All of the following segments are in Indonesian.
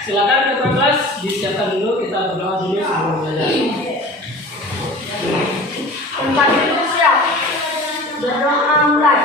Silakan ke kelas disiapkan dulu, kita berdoa dulu sebelum belajar. Tempat itu siap. Berdoa mulai.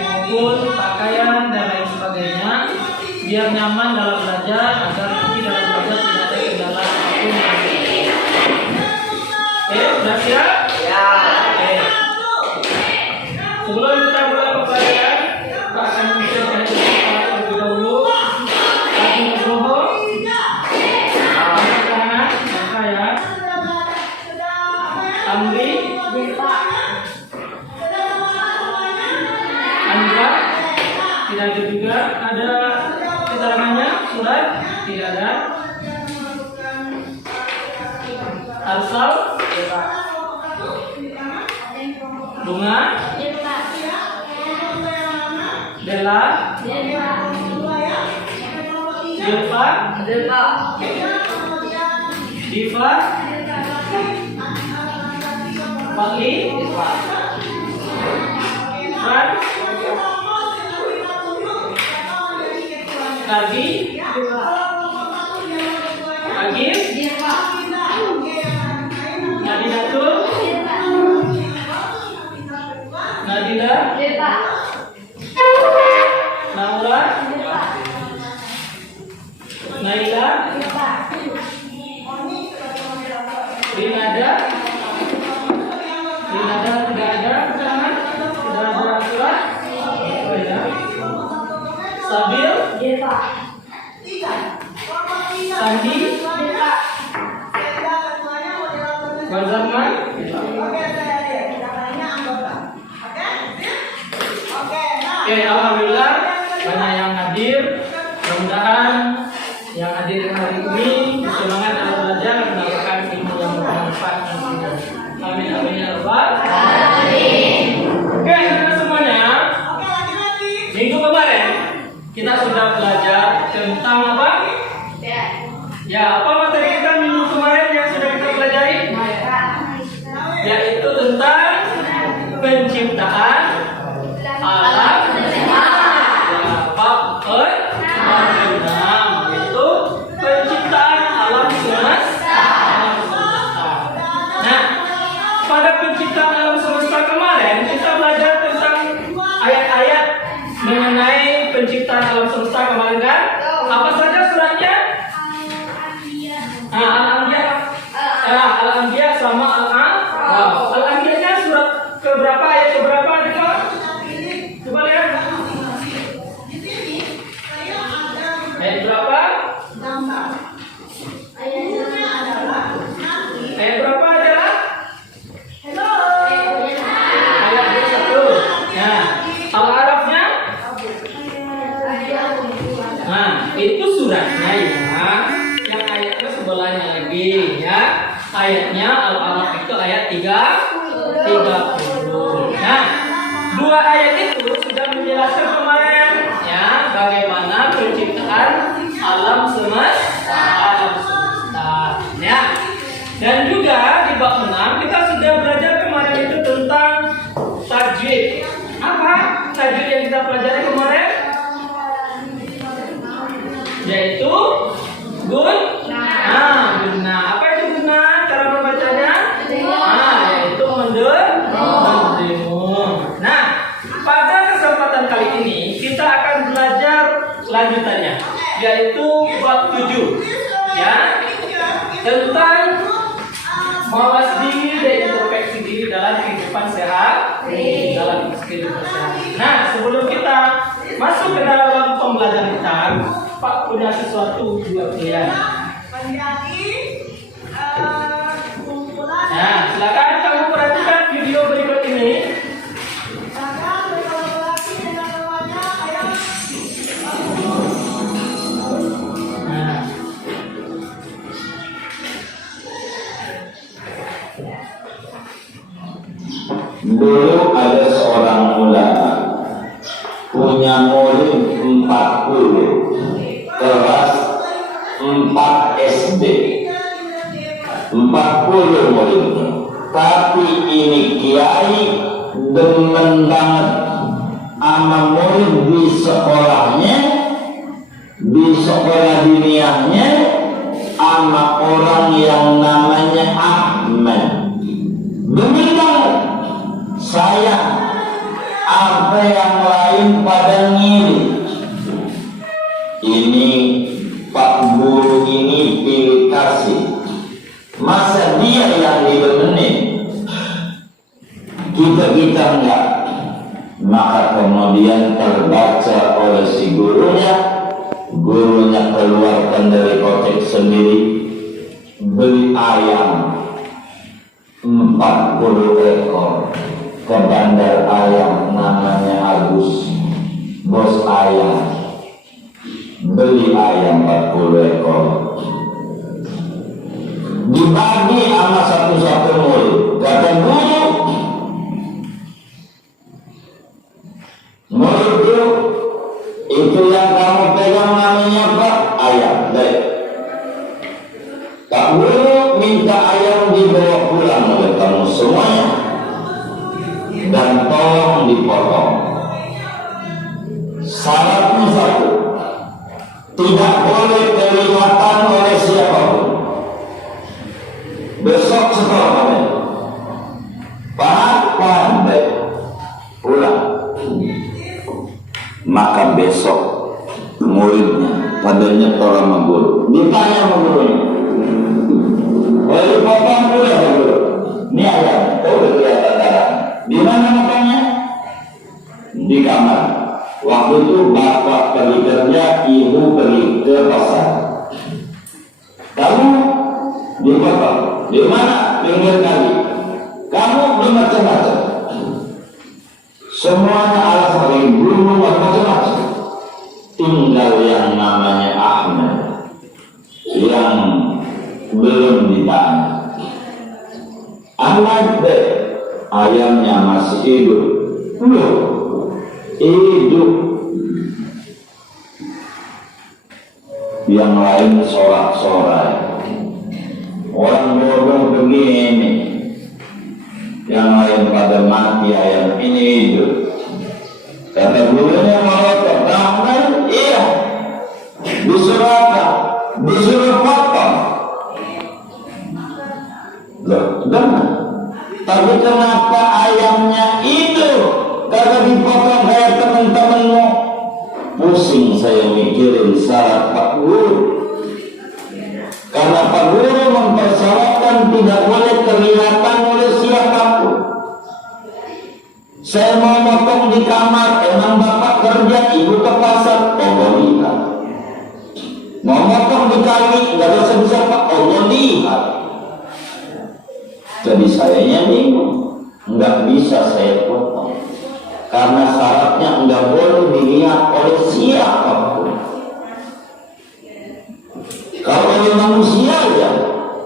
Maupun pakaian dan lain sebagainya, biar nyaman dalam belajar, agar nanti dalam belajar tidak ada kendala apapun. Oke, sudah siap? Ya. Oke. Sebelum kita mulai pembelajaran, kita akan mengucapkan terlebih dahulu. Lagi berdoa. Angkat tangan, maka ya. Amri. Anda tidak ada juga, ada keterangannya surat tidak ada. Arsal, Bunga, Bella, Dilfa, Diva, Fakri, Fran, Kardi, Agif, Nadinatul, Nadila, Naura, Naila, Rinada tidak ada keterangan, tidak ada surat. Oh ya. Sabil, Sandi, Bazarman, oke, alhamdulillah banyak yang hadir. Mudah-mudahan yang hadir hari ini semangat dalam belajar dan mendapatkan ilmu yang bermanfaat nantinya. Amin amin ya rabbal alamin. Oke, saudara semuanya. Minggu kemarin kita sudah belajar tentang apa? Ya, apa materi kita minggu kemarin yang sudah kita pelajari? Yaitu tentang penciptaan alam semesta. Bab 6 yaitu penciptaan alam semesta. Nah, pada penciptaan alam semesta kemarin kita belajar tentang ayat-ayat mengenai penciptaan alam semesta kemarin kan? Apa saja suratnya? Ayat berapa? Ayat berapa adalah? Ayat 21. Ya. Al-Arafnya? Nah, itu suratnya ya. Yang ayatnya sebelahnya lagi ya. Ayatnya Al-Araf itu ayat 30. Nah, dua ayat itu sudah menjelaskan kemarin ya bagaimana penciptaan alam semesta ya. Dan juga di bab 6 kita sudah belajar kemarin itu tentang tajwid. Apa tajwid yang kita pelajari kemarin? Yaitu guna. Apa itu guna? Cara membacanya? Yaitu mendengung. Nah, pada kesempatan kali ini kita akan belajar lanjutannya, yaitu bab 7 ya, tentang mawas diri dan introspeksi diri dalam kehidupan sehat. Nah, sebelum kita masuk ke dalam pembelajaran kita, Pak punya sesuatu buat kalian. Nah, silakan kamu perhatikan video berikut ini. Nah. Dulu ada seorang ulama punya murid 40, kelas 4 SD, 40 muridnya. Tapi ini kiai demen banget sama murid di sekolahnya, di sekolah diniahnya, sama orang yang namanya Ahmad. Demen banget. Sayang apa yang lain pada ngiri. Ini Pak Guru ini pilih kasih, masa dia yang dibenenin, kita enggak. Maka kemudian terbaca oleh si gurunya keluarkan dari kotak sendiri, beli ayam 40 ekor ke bandar ayam namanya Agus, bos ayam, beli ayam 40 ekor, dibagi sama satu-satu murid. Kata guru, murid itu yang kamu pegang namanya apa? Ayam. Baik. Tak guru minta ayam dibawa pulang oleh kamu semuanya, dan tolong dipotong. Syaratnya satu, tidak boleh kelihatan oleh siapapun. Besok setelah paham baik pulang. Maka besok muridnya padanya tolong sama guru, ditanya sama gurunya, boleh dipotong boleh guru? Ini ayam, udah kelihatan darah. Di mana makannya? Di kamar. Waktu itu bapak pergi kerja, ibu pergi ke pasar. Kamu dipotong. Di mana? Pinggir kali. Kamu bermacam-macam. Semuanya alasan yang belum macam-macam. Tinggal yang namanya Ahmad yang belum ditanya. Ahmad deh, ayamnya masih hidup. Belum hidup. Yang lain sorak-sorai. Orang bodoh begini, yang lain pada mati, ayam ini hidup. Kata gurunya melotot, kan? Iya. Disuruh apa? Disuruh potong. Loh, benar. Tapi kenapa ayamnya itu kagak dipotong kayak teman-temanmu? Pusing saya mikirin syarat Pak Guru. Karena Pak Guru mempersyaratkan tidak boleh kelihatan oleh siapapun. Saya mau motong di kamar, emang bapak kerja, ibu ke pasar, lihat. Mau motong dikali, nggak bisa Pak, Allah lihat. Jadi sayanya bingung, nggak bisa saya potong. Karena syaratnya nggak boleh dilihat oleh siapapun. Kalau oleh manusia ya,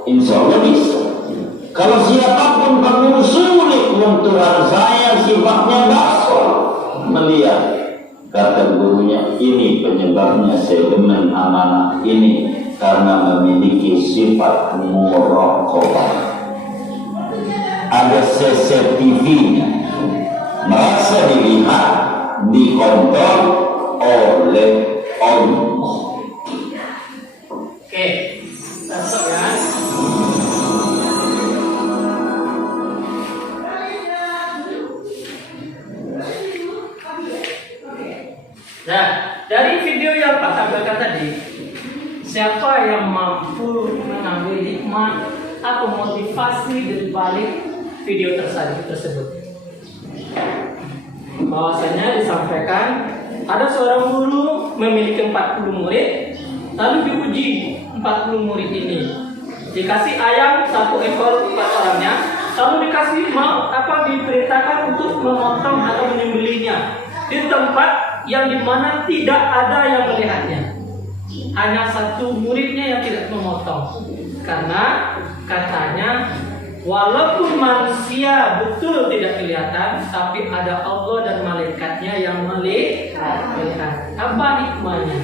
insya Allah bisa. Kalau siapapun kamu sulit menentukan saya sifatnya basah melihat. Kata gurunya, ini penyebabnya saya demen amanah ini karena memiliki sifat muraqabah. Ada CCTV-nya, merasa dilihat, dikontrol oleh Allah. Oke, masuk ya. Nah, dari video yang Pak tampilkan tadi, siapa yang mampu mengambil hikmah atau motivasi dari balik video tersebut? Bahwasanya disampaikan ada seorang guru memiliki 40 murid, lalu diuji 40 murid ini. Dikasih ayam 1 ekor 4 orangnya, lalu dikasih diperintahkan untuk memotong atau menyembelihnya di tempat yang dimana tidak ada yang melihatnya. Hanya 1 muridnya yang tidak memotong, karena katanya walaupun manusia betul tidak kelihatan, tapi ada Allah dan malaikatnya yang melihat. Apa hikmahnya?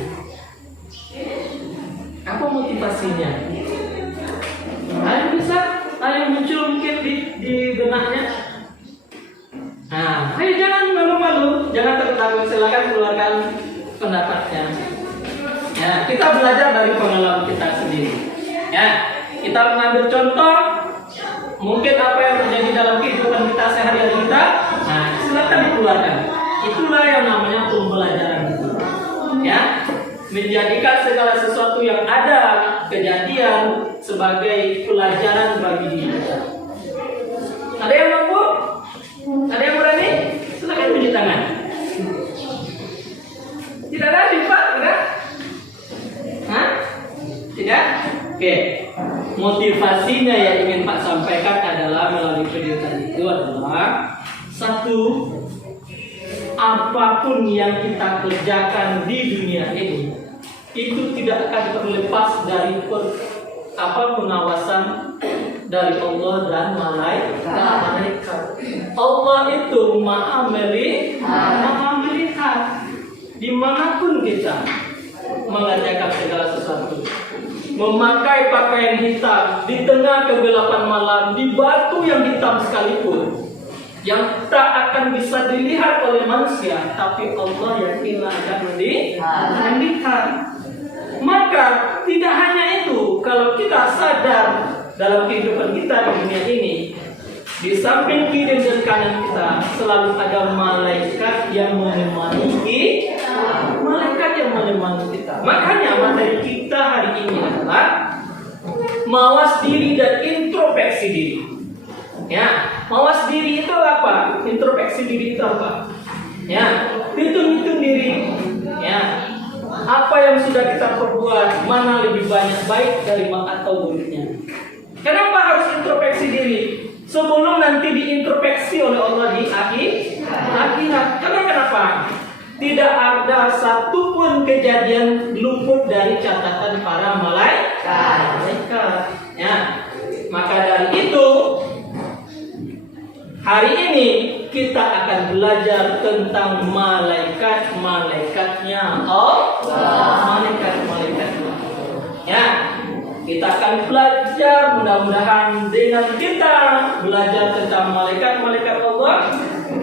Apa motivasinya? Ada yang muncul mungkin di benaknya. Nah, ayo jangan malu-malu, jangan takut-takut, silakan keluarkan pendapatnya. Ya, kita belajar dari pengalaman kita sendiri. Ya, kita mengambil contoh, mungkin apa yang terjadi dalam kehidupan kita sehari-hari kita. Nah, silakan dikeluarkan. Itulah yang namanya pembelajaran. Ya, menjadikan segala sesuatu yang ada kejadian sebagai pelajaran bagi diri kita. Ada yang mampu? Ada yang berani? Silakan tunjuk tangan. Tidak ada, Pak? Tidak? Hah? Tidak? Oke. Motivasinya yang ingin Pak sampaikan adalah melalui video tadi itu adalah 1. Apapun yang kita kerjakan di dunia ini itu tidak akan terlepas dari pengawasan dari Allah dan malaikat. Allah itu maha melihat dimanapun kita mengerjakan segala sesuatu. Memakai pakaian hitam di tengah kegelapan malam, di batu yang hitam sekalipun, yang tak akan bisa dilihat oleh manusia, tapi Allah yakin akan melihat. Maka tidak hanya itu, kalau kita sadar dalam kehidupan kita di dunia ini, di samping kiri dan kanan kita selalu ada malaikat yang menemani kita. Makanya materi kita hari ini adalah mawas diri dan introspeksi diri. Ya, mawas diri itu apa? Introspeksi diri itu apa? Ya, hitung-hitung diri. Ya, apa yang sudah kita perbuat, mana lebih banyak baik dari atau buruknya. Kenapa harus introspeksi diri? Sebelum nanti diintrospeksi oleh Allah di akhirat. Karena kenapa? Tidak ada satupun kejadian luput dari catatan para malaikat. Ya, maka dari itu hari ini kita akan belajar tentang malaikat-malaikatnya Allah. Malaikat-malaikatnya. Ya, kita akan belajar, mudah-mudahan dengan kita belajar tentang malaikat-malaikat Allah,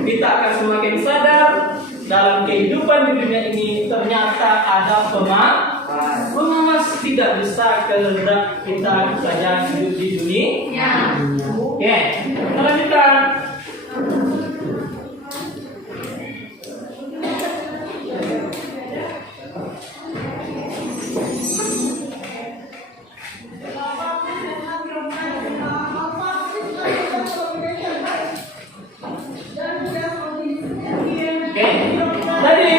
kita akan semakin sadar dalam kehidupan di dunia ini ternyata ada pengawas, tidak bisa kehendak kita saja hidup di dunia. Oke, lanjutkan. Tadi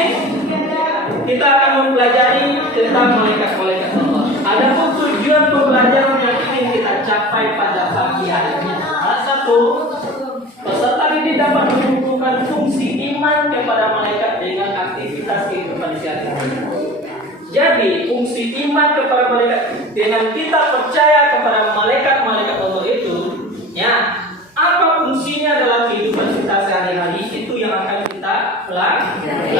kita akan mempelajari tentang malaikat-malaikat. beriman kepada malaikat, dengan kita percaya kepada malaikat-malaikat Allah itu, ya, apa fungsinya dalam kehidupan kita sehari-hari itu yang akan kita pelajari.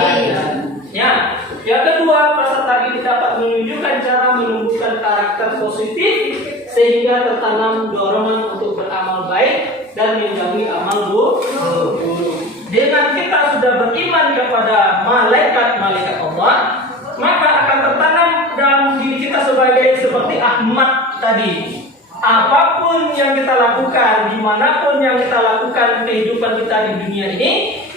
Ya, yang kedua, pasal tadi dapat menunjukkan cara menumbuhkan karakter positif sehingga tertanam dorongan untuk beramal baik dan menjauhi amal buruk. Dengan kita sudah beriman kepada malaikat-malaikat Allah, maka akan tertanam dalam diri kita seperti Ahmad tadi. Apapun yang kita lakukan, dimanapun yang kita lakukan kehidupan kita di dunia ini,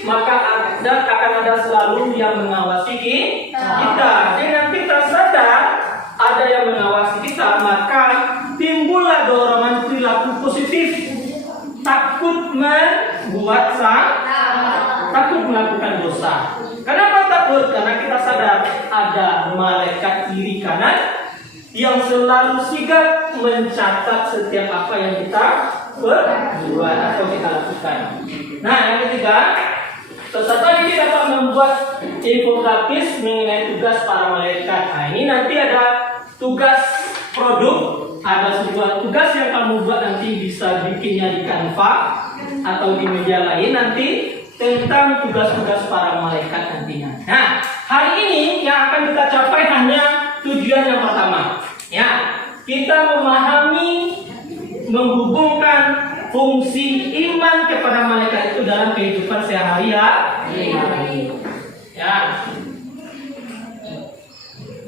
maka akan ada selalu yang mengawasi kita. Dengan kita sadar ada yang mengawasi kita, maka timbullah dorongan perilaku positif. Takut membuat salah, takut melakukan dosa. Kenapa takut? Karena kita sadar ada malaikat kiri kanan yang selalu sigap mencatat setiap apa yang kita berbuat atau kita lakukan. Nah, yang ketiga, satu lagi dapat membuat infografis mengenai tugas para malaikat. Nah, ini nanti ada tugas produk, ada sebuah tugas yang kamu buat nanti bisa bikinnya di Canva atau di media lain nanti tentang tugas-tugas para malaikat nantinya. Nah, hari ini yang akan kita capai hanya tujuan yang pertama. Ya, kita memahami, menghubungkan fungsi iman kepada malaikat itu dalam kehidupan sehari-hari. Ya.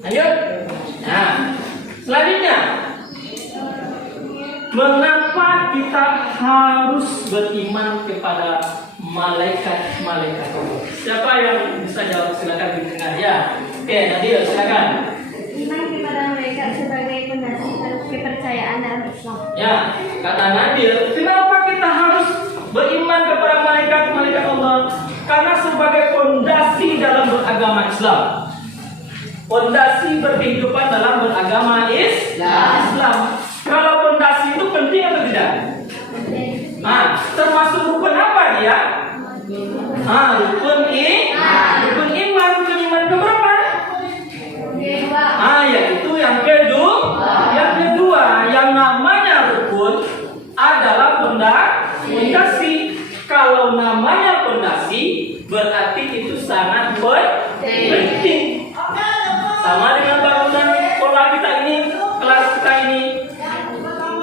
Lanjut. Nah, selanjutnya, mengapa kita harus beriman kepada malaikat-malaikat Allah? Siapa yang bisa jawab? Silakan di tengah ya. Oke, Nadia silakan. Iman kepada malaikat sebagai pondasi kepercayaan dalam Islam. Ya, kata Nadia, kenapa kita harus beriman kepada malaikat-malaikat Allah? Karena sebagai pondasi dalam beragama Islam. Pondasi berkehidupan dalam beragama Islam. Kalau pondasi itu penting atau tidak? Termasuk rukun apa dia? Rukun iman. Rukun iman keberapa? Yaitu yang kedua. Yang kedua, yang namanya rukun adalah pondasi. Kalau namanya pondasi, berarti itu sangat penting. Sama dengan bangunan sekolah kita ini, kelas kita ini.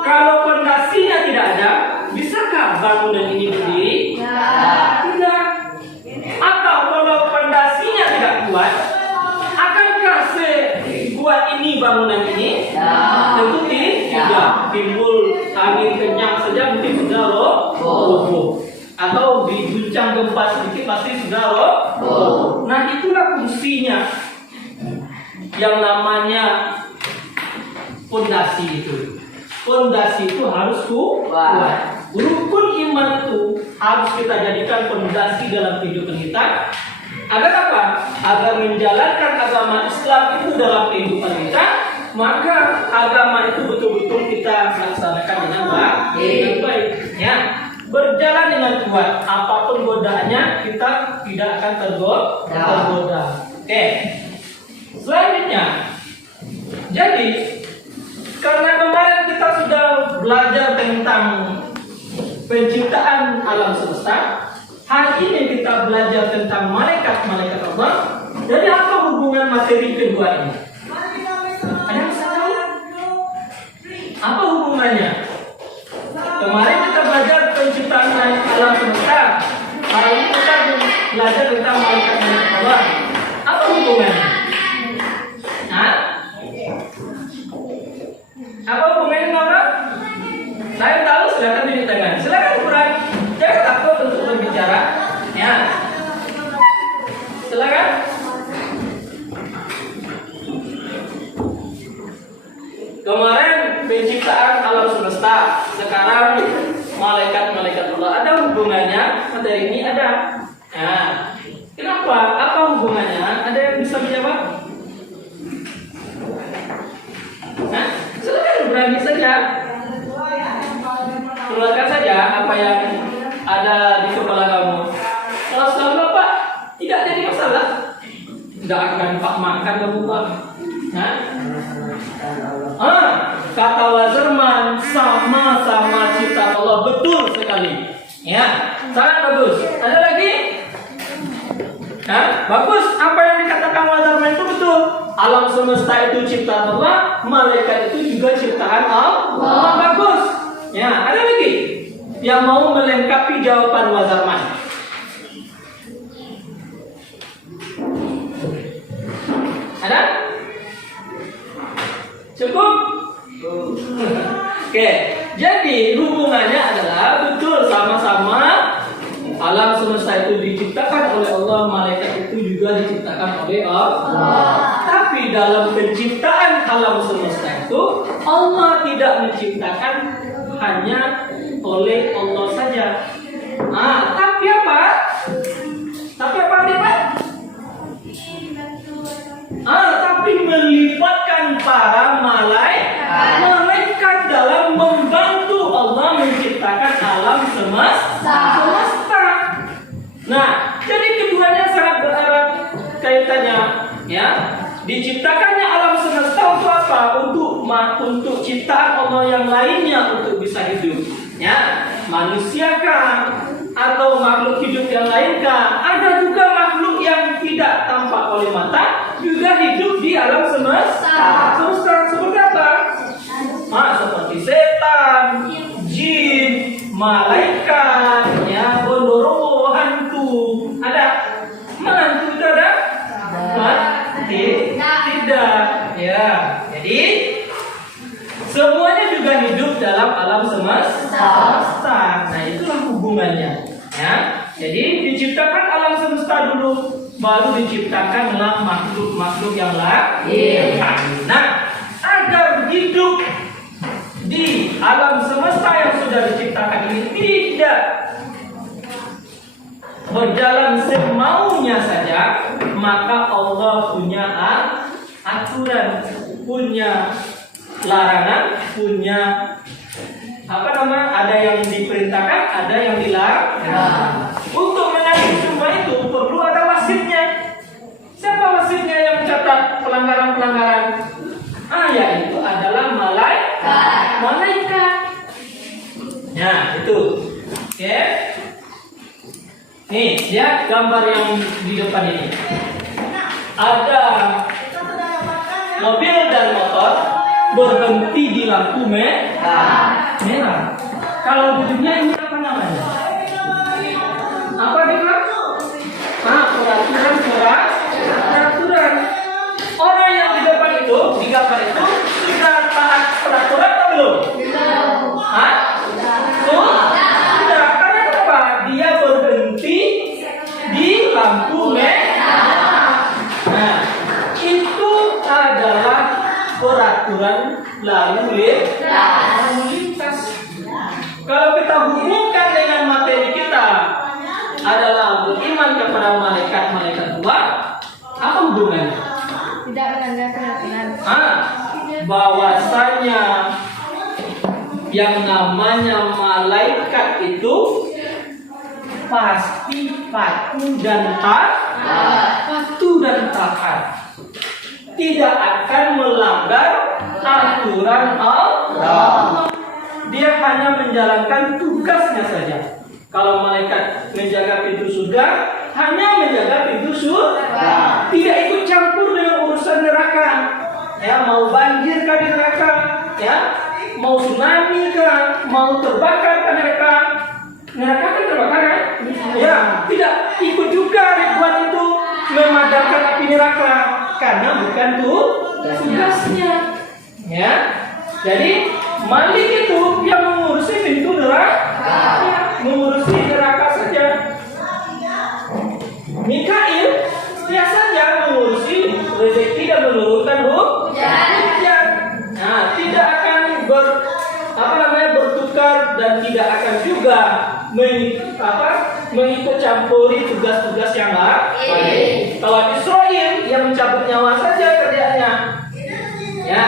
Kalau pondasinya tidak ada, bisakah bangunan ini berdiri? Tidak. Atau kalau pondasinya tidak kuat, akankah sekuat ini bangunan ini? Tentu tidak. Timbul angin kencang saja mungkin sudah roboh. Atau diguncang gempa sedikit pasti sudah roboh. Nah, itulah fungsinya yang namanya pondasi itu. Pondasi itu harus kuat. Rukun iman itu harus kita jadikan pondasi dalam kehidupan kita. Agar apa? Agar menjalankan agama Islam itu dalam kehidupan kita, maka agama itu betul-betul kita laksanakan dengan baik. Ya, berjalan dengan kuat. Apapun godaannya, kita tidak akan tergoda. Oke. Selanjutnya, jadi karena kemarin kita sudah belajar tentang penciptaan alam semesta, hari ini kita belajar tentang malaikat-malaikat Allah. Jadi apa hubungan materi kedua ini? Ada yang bisa tahu? Apa hubungannya? Kemarin kita belajar penciptaan alam semesta. Hari ini kita belajar tentang malaikat-malaikat Allah. Apa hubungannya? Apa hubungannya orang? Saya tahu, silakan tunjuk tangan. Silakan kurang. Jangan takut untuk berbicara. Ya. Silakan. Kemarin penciptaan alam semesta. Sekarang malaikat-malaikat Allah. Ada hubungannya? Materi ini ada. Nah, kenapa? Apa hubungannya? Ada yang bisa menjawab? Nah, silakan berani saja. Keluarkan saja apa yang ada di kepala kamu. Kalau selalu Bapak tidak jadi masalah, tidak akan Pak makan kamu Pak. Nah, sama-sama cipta Allah. Betul sekali. Ya, sangat bagus. Ada lagi? Bagus. Apa yang dikatakan Wazarman itu betul. Alam semesta itu ciptaan Allah, malaikat itu juga ciptaan Allah. Bagus. Ya, ada lagi yang mau melengkapi jawaban Wazarman? Ada? Cukup? Oke, jadi hubungannya adalah betul sama-sama alam semesta itu diciptakan oleh Allah, malaikat itu juga diciptakan oleh Allah. Tapi dalam penciptaan alam semesta itu Allah tidak menciptakan hanya oleh Allah saja. Tapi apa? Tapi apa nih Pak? Tapi melibatkan para malaikat dalam membantu Allah menciptakan alam semesta. Nah, jadi keduanya sangat bererat kaitannya, ya. Diciptakannya alam semesta untuk apa? Untuk ciptaan Allah yang lainnya untuk bisa hidup, ya. Manusiakah atau makhluk hidup yang lainkah? Ada juga makhluk yang tidak tampak oleh mata juga hidup di alam semesta. Seperti apa? Seperti setan, jin, malaikat, ya, gondorowo, hantu. Ada? Hantu itu ada? Tidak. Ya, jadi semuanya juga hidup dalam alam semesta. Nah, itulah hubungannya. Ya, jadi diciptakan alam semesta dulu, baru diciptakanlah makhluk-makhluk yang lain. Nah, agar hidup di alam semesta yang sudah diciptakan ini tidak berjalan semaunya saja, maka Allah punya aturan, punya larangan, punya ada yang diperintahkan, ada yang dilarang. Untuk mengatur semua itu perlu ada wasitnya. Siapa wasitnya yang mencatat pelanggaran-pelanggaran? Yaitu adalah malaikat. Nah, itu. Oke. Nih, lihat gambar yang di depan ini. Ada mobil dan motor berhenti di lampu merah. Kalau di dunia ini apa namanya? Apa dibilang? Peraturan. Orang yang di depan itu, di gambar itu sudah taat peraturan atau belum? Sudah. Karena apa? Dia berhenti di lampu merah. Nah, itu adalah peraturan lalu lintas. Kalau kita hubungkan dengan materi kita adalah beriman kepada malaikat Tuhan, apa hubungannya? Tidak melanggar peraturan. Bahwasanya yang namanya malaikat itu pasti patuh dan taat. Tidak akan melanggar aturan Allah. Dia hanya menjalankan tugasnya saja. Kalau malaikat menjaga pintu surga, hanya menjaga pintu surga. Tidak ikut campur dengan urusan neraka. Ya, mau banjir kah di neraka? Ya, mau tsunami kah? Mau terbakar kah neraka? Neraka kan terbakar kan? Ya, tidak ikut juga Ridwan itu memadamkan api neraka karena bukan tugasnya. Ya, jadi Malik itu yang mengurusi pintu neraka, mengurusi neraka saja. Mikail biasanya mengurusi rezeki dan menurunkan hujan. Nah, tidak akan bertukar dan tidak akan juga mengikut campuri tugas-tugas yang lain. Kalau Israel yang mencabut nyawa saja kerjanya. Ya,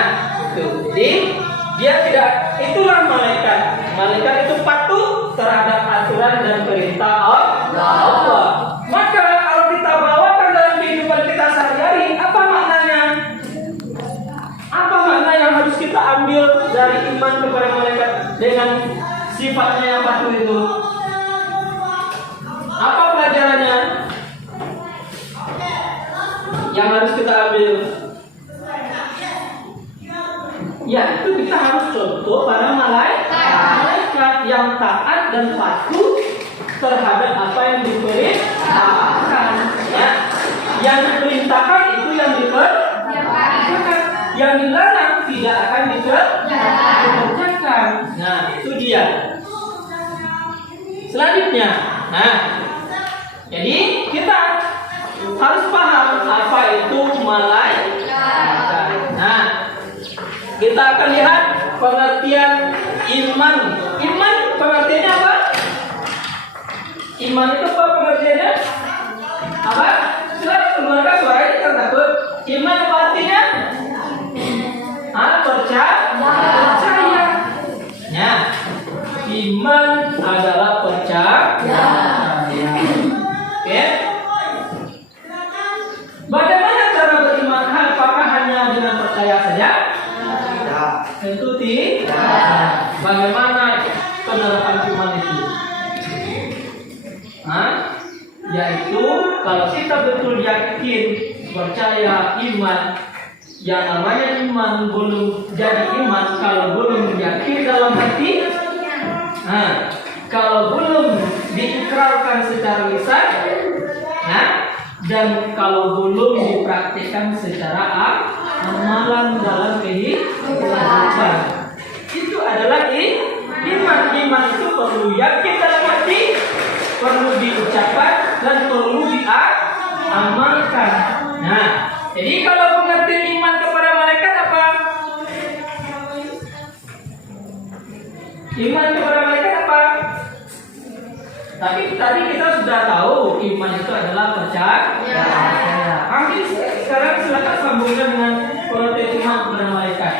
itu. Jadi dia tidak, itulah malaikat. Malaikat itu patuh terhadap aturan dan perintah Allah. Maka kalau kita bawakan dalam kehidupan kita sehari-hari, apa maknanya? Apa makna yang harus kita ambil dari iman kepada malaikat? dengan sifatnya yang patuh itu? Apa pelajarannya yang harus kita ambil? Ya, itu kita harus contoh para malaikat yang taat dan patuh terhadap apa yang diperintahkan. Ya, yang diperintahkan itu yang dikerjakan, yang dilarang tidak akan dikerjakan. Nah, itu dia. Selanjutnya, jadi kita harus paham apa itu malaikat. Nah, kita akan lihat pengertian iman. Iman pengertiannya apa? Iman itu apa pengertiannya? Apa? Silakan keluarkan suaranya, jangan takut. Iman apa artinya? Percaya. Ya, iman adalah percaya. Oke. Bagaimana cara beriman? Apakah hanya dengan percaya saja? Tentu tidak. Bagaimana penerapan iman itu? Yaitu kalau kita betul yakin, percaya, iman. Yang namanya iman belum jadi iman kalau belum yakin dalam hati. Kalau belum diikrarkan secara lisan, dan kalau belum dipraktikkan secara amalan dalam kehidupan, itu adalah iman. Iman itu perlu yakin dalam hati, perlu diucapkan dan perlu diamalkan. Nah, jadi kalau pengertian iman kepada malaikat apa? Iman kepada malaikat apa? Tapi tadi kita sudah tahu iman itu adalah percaya. Ambil sekarang silakan sambungkan dengan pengertian iman kepada malaikat.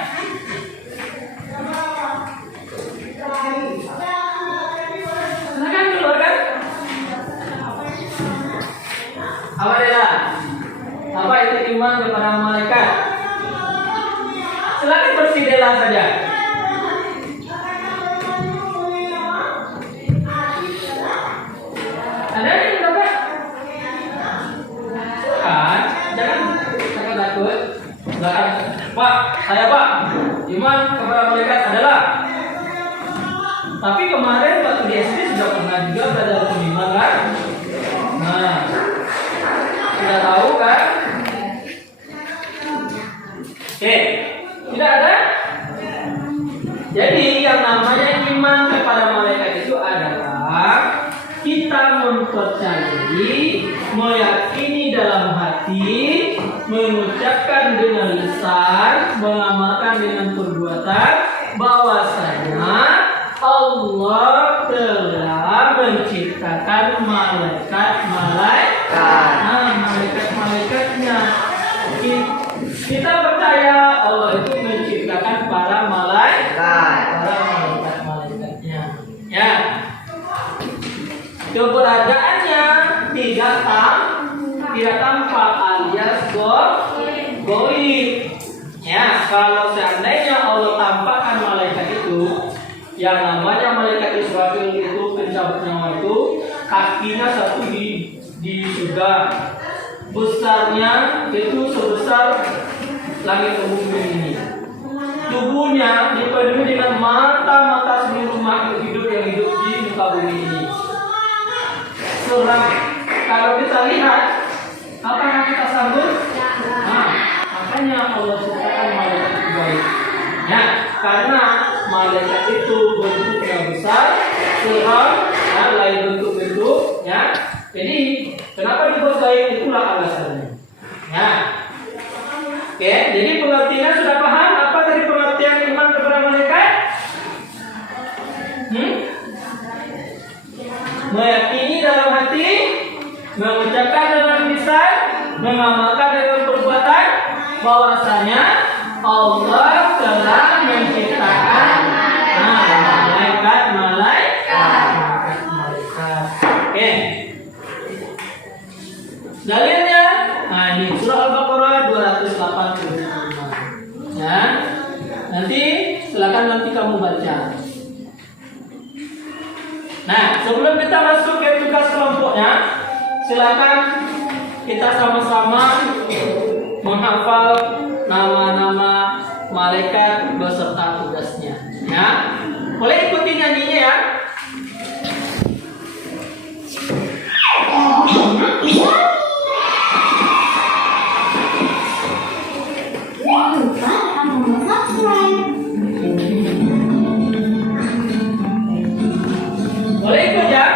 Silakan keluarkan. Apa dia? Apa itu iman kepada malaikat? Silakan bersila saja. Ada yang dapat? Jangan takut. Pak, saya Pak. Iman kepada malaikat adalah. Tapi kemarin waktu di SD sudah pernah juga belajar iman kan? Nah, sudah tahu kan? Oke, tidak ada. Jadi yang namanya iman kepada malaikat itu adalah kita mempercayai, meyakini dalam hati, mengucapkan dengan lisan, mengamalkan dengan perbuatan bahwasanya Allah telah menciptakan malaikat-malaikatnya. Kita percaya Allah itu menciptakan para malaikat-malaikatnya. Ya. Keberadaannya tidak tampak alias goib. Ya, kalau seandainya Allah tampakkan malaikat itu, yang namanya malaikat Israfil itu pencabut nyawa itu, kakinya satu di surga, besarnya itu sebesar langit dan bumi ini. Tubuhnya dipenuhi dengan mata seluruh makhluk hidup yang hidup di muka bumi ini. Kalau kita lihat, apakah kita sanggup? Makanya Allah ciptakan malaikat itu baik. Ya, karena malaikat itu bentuknya besar, seram, lain bentuk-bentuk. Ya, jadi kenapa dibuat baik? Itulah alasannya. Ya, oke. Jadi pengertiannya sudah paham? Apa tadi pengertian iman kepada malaikat? Meyakini dalam hati, mengucapkan dengan lisan, mengamalkan dengan perbuatan bahwasanya Allah telah menciptakan malaikat. Oke. Dalilnya, di surah Al-Baqarah 285. Ya. Nanti silakan kamu baca. Nah, sebelum kita masuk ke tugas kelompoknya, silakan kita sama-sama menghafal nama-nama malaikat beserta tugasnya. Ya, boleh ikuti nyanyinya ya. Jangan lupa tekan tombol subscribe. Boleh ikut ya.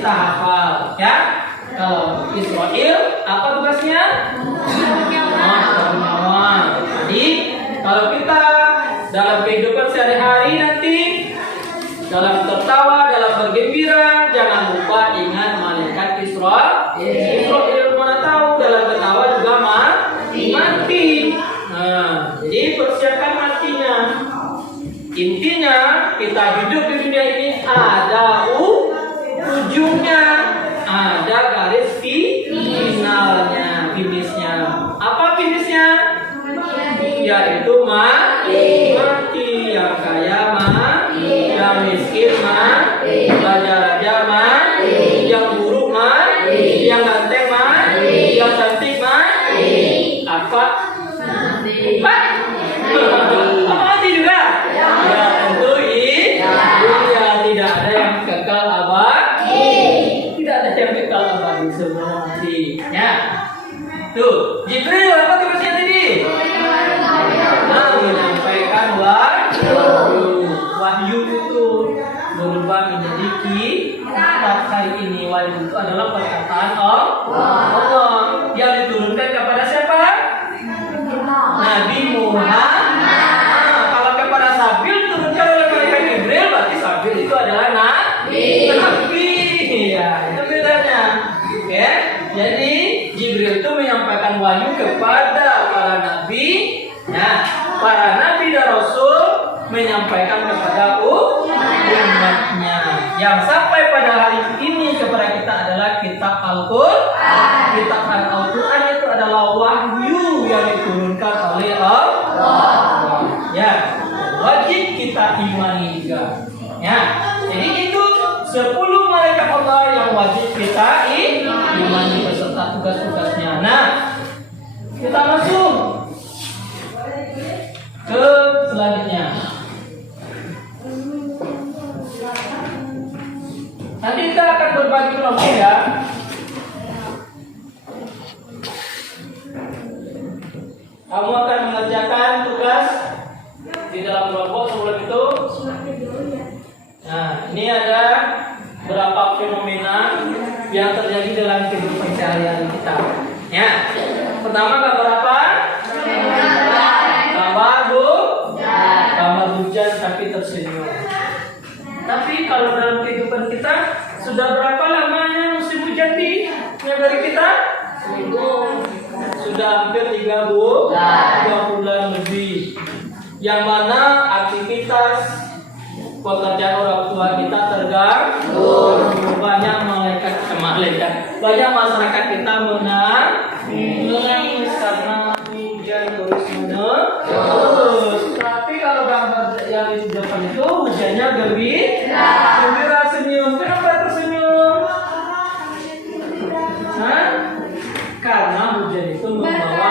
kita hafal ya. Kalau Israel apa tugasnya? Menyelamatkan. Jadi kalau kita dalam kehidupan sehari-hari nanti dalam tertawa, dalam bergembira, jangan lupa ingat malaikat Israel. Israel mana tahu dalam tertawa juga mati. Nah, jadi persiapkan matinya. Intinya kita hidup di dunia ini ada ujungnya, ada garis yaitu mati. Yang kaya mati, yang miskin mati, raja-raja mati, yang buruk mati, yang ganteng mati, yang cantik mati. Apa? Apa mati juga? Ya tentu iya, tidak ada yang kekal abadi. Tidak ada yang kekal abadi, semua mati. Ya. Tuh, Jibril apa tugasnya tadi? Menyampaikan wahyu itu berubah menjadi kitab. Hari ini wahyu itu adalah perkataan Allah yang diturunkan kepada siapa? Nabi Muhammad. Kalau kepada Sabil diturunkan oleh malaikat Jibril, berarti Sabil itu adalah nabi. Ya, itu bedanya. Oke, jadi Jibril itu menyampaikan wahyu kepada para nabi. Nah, para nabi dan rasul menyampaikan kepada umatnya. Yang sampai pada hari ini kepada kita adalah kitab Al-Quran. Kitab Al-Quran itu adalah wahyu yang diturunkan oleh Allah. Ya, wajib kita imani juga. Ya, jadi itu 10 malaikat Allah yang wajib kita imani beserta tugas-tugasnya. Nah, kita masuk ke selanjutnya. Nanti kita akan berbagi kelompok ya. Kamu akan mengerjakan tugas di dalam kelompok sebelum itu. Nah, ini ada berapa fenomena yang terjadi dalam kehidupan sehari-hari kita. Ya, pertama gambar apa? Gambar hujan tapi tersenyum. Tapi kalau dalam kehidupan kita sudah berapa lamanya musim hujan di negeri kita? Sudah hampir 3 bulan lebih. Yang mana aktivitas pekerjaan orang tua kita terganggu. Banyak masyarakat kita menangis karena hujan terus menerus. Tapi kalau gambar yang di depan itu hujannya gembira, senyum. Kenapa tersenyum? Karena hujan itu membawa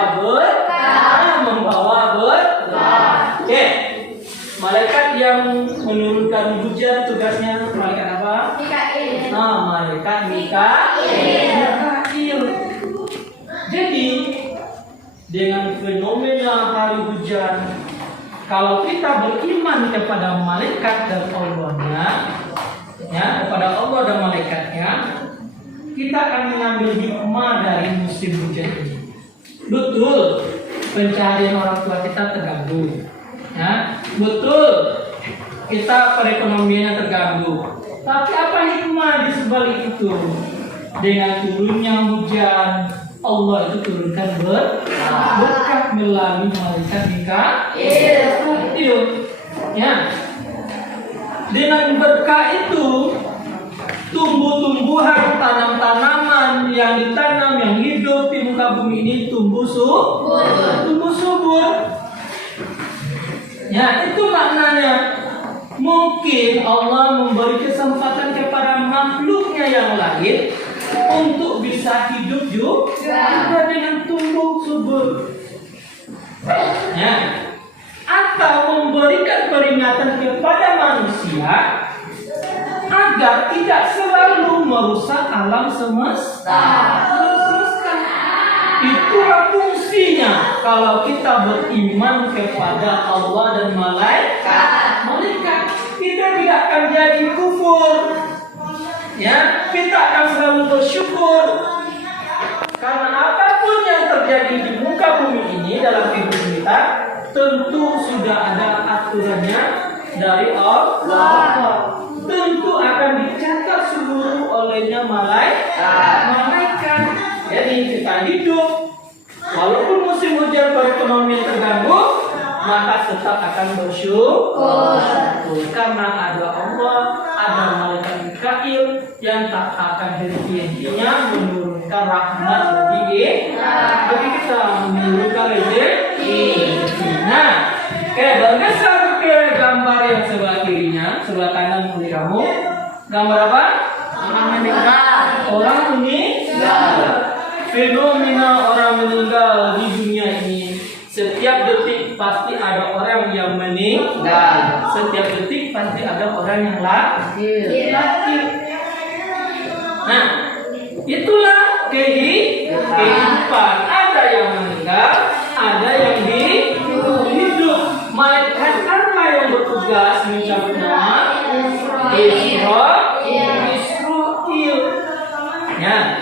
berkah. Oke. Malaikat yang menurunkan hujan tugasnya malaikat apa? Mikail. Malaikat Mikail. Jadi dengan fenomena hari hujan, kalau kita beriman kepada malaikat dan Allahnya, ya, kepada Allah dan malaikatnya, kita akan mengambil hikmah dari musim hujan ini. Betul, pencaharian orang tua kita terganggu. Ya, betul, kita perekonomiannya terganggu. Tapi apa hikmah di sebalik itu? Dengan turunnya hujan, Allah itu turunkan berkah melalui malaikat Mikail. Ya, dengan berkah itu tumbuh-tumbuhan, tanam-tanaman yang ditanam, yang hidup di muka bumi ini tumbuh subur. Ya, itu maknanya. Mungkin Allah memberi kesempatan kepada makhluknya yang lain untuk bisa hidup juga dengan tumbuh subur. Ya. Atau memberikan peringatan kepada manusia agar tidak selalu merusak alam semesta. Itulah fungsinya kalau kita beriman kepada Allah dan malaikat. Kita tidak akan jadi kufur. Ya, kita akan selalu bersyukur. Karena apapun yang terjadi di muka bumi ini dalam kehidupan kita, tentu sudah ada aturannya dari Allah. Tentu akan dicatat seluruh olehnya malaikat. Jadi kita hidup, walaupun musim hujan perekonomian terganggu, maka tetap akan bersyukur. Karena ada Allah, ada malaikat Mikail yang tak akan henti-hentinya menurunkan rahmat bagi kita, menurunkan rezeki. rezeki. Nah, bergeser ke gambar yang sebelah kirinya, sebelah kanan milik kamu. Gambar apa? Orang meninggal. Orang meninggal. Fenomena orang meninggal di dunia ini. Setiap detik pasti ada orang yang meninggal. Setiap detik pasti ada orang yang lahir. Nah, itulah kehidupan. Ada yang meninggal, ada yang hidup. Malaikat apa yang bertugas mencabut nyawa? Israfil. Ya.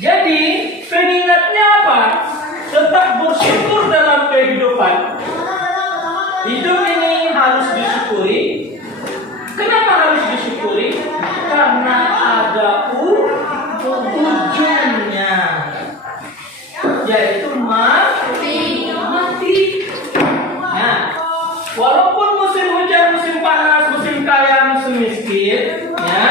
Jadi pengingatnya apa? Tetap bersyukur dalam kehidupan. Hidup ini harus disyukuri. Kenapa harus disyukuri? Karena ada ujungnya, yaitu mati. Nah, walaupun musim hujan, musim panas, musim kaya, musim miskin, ya,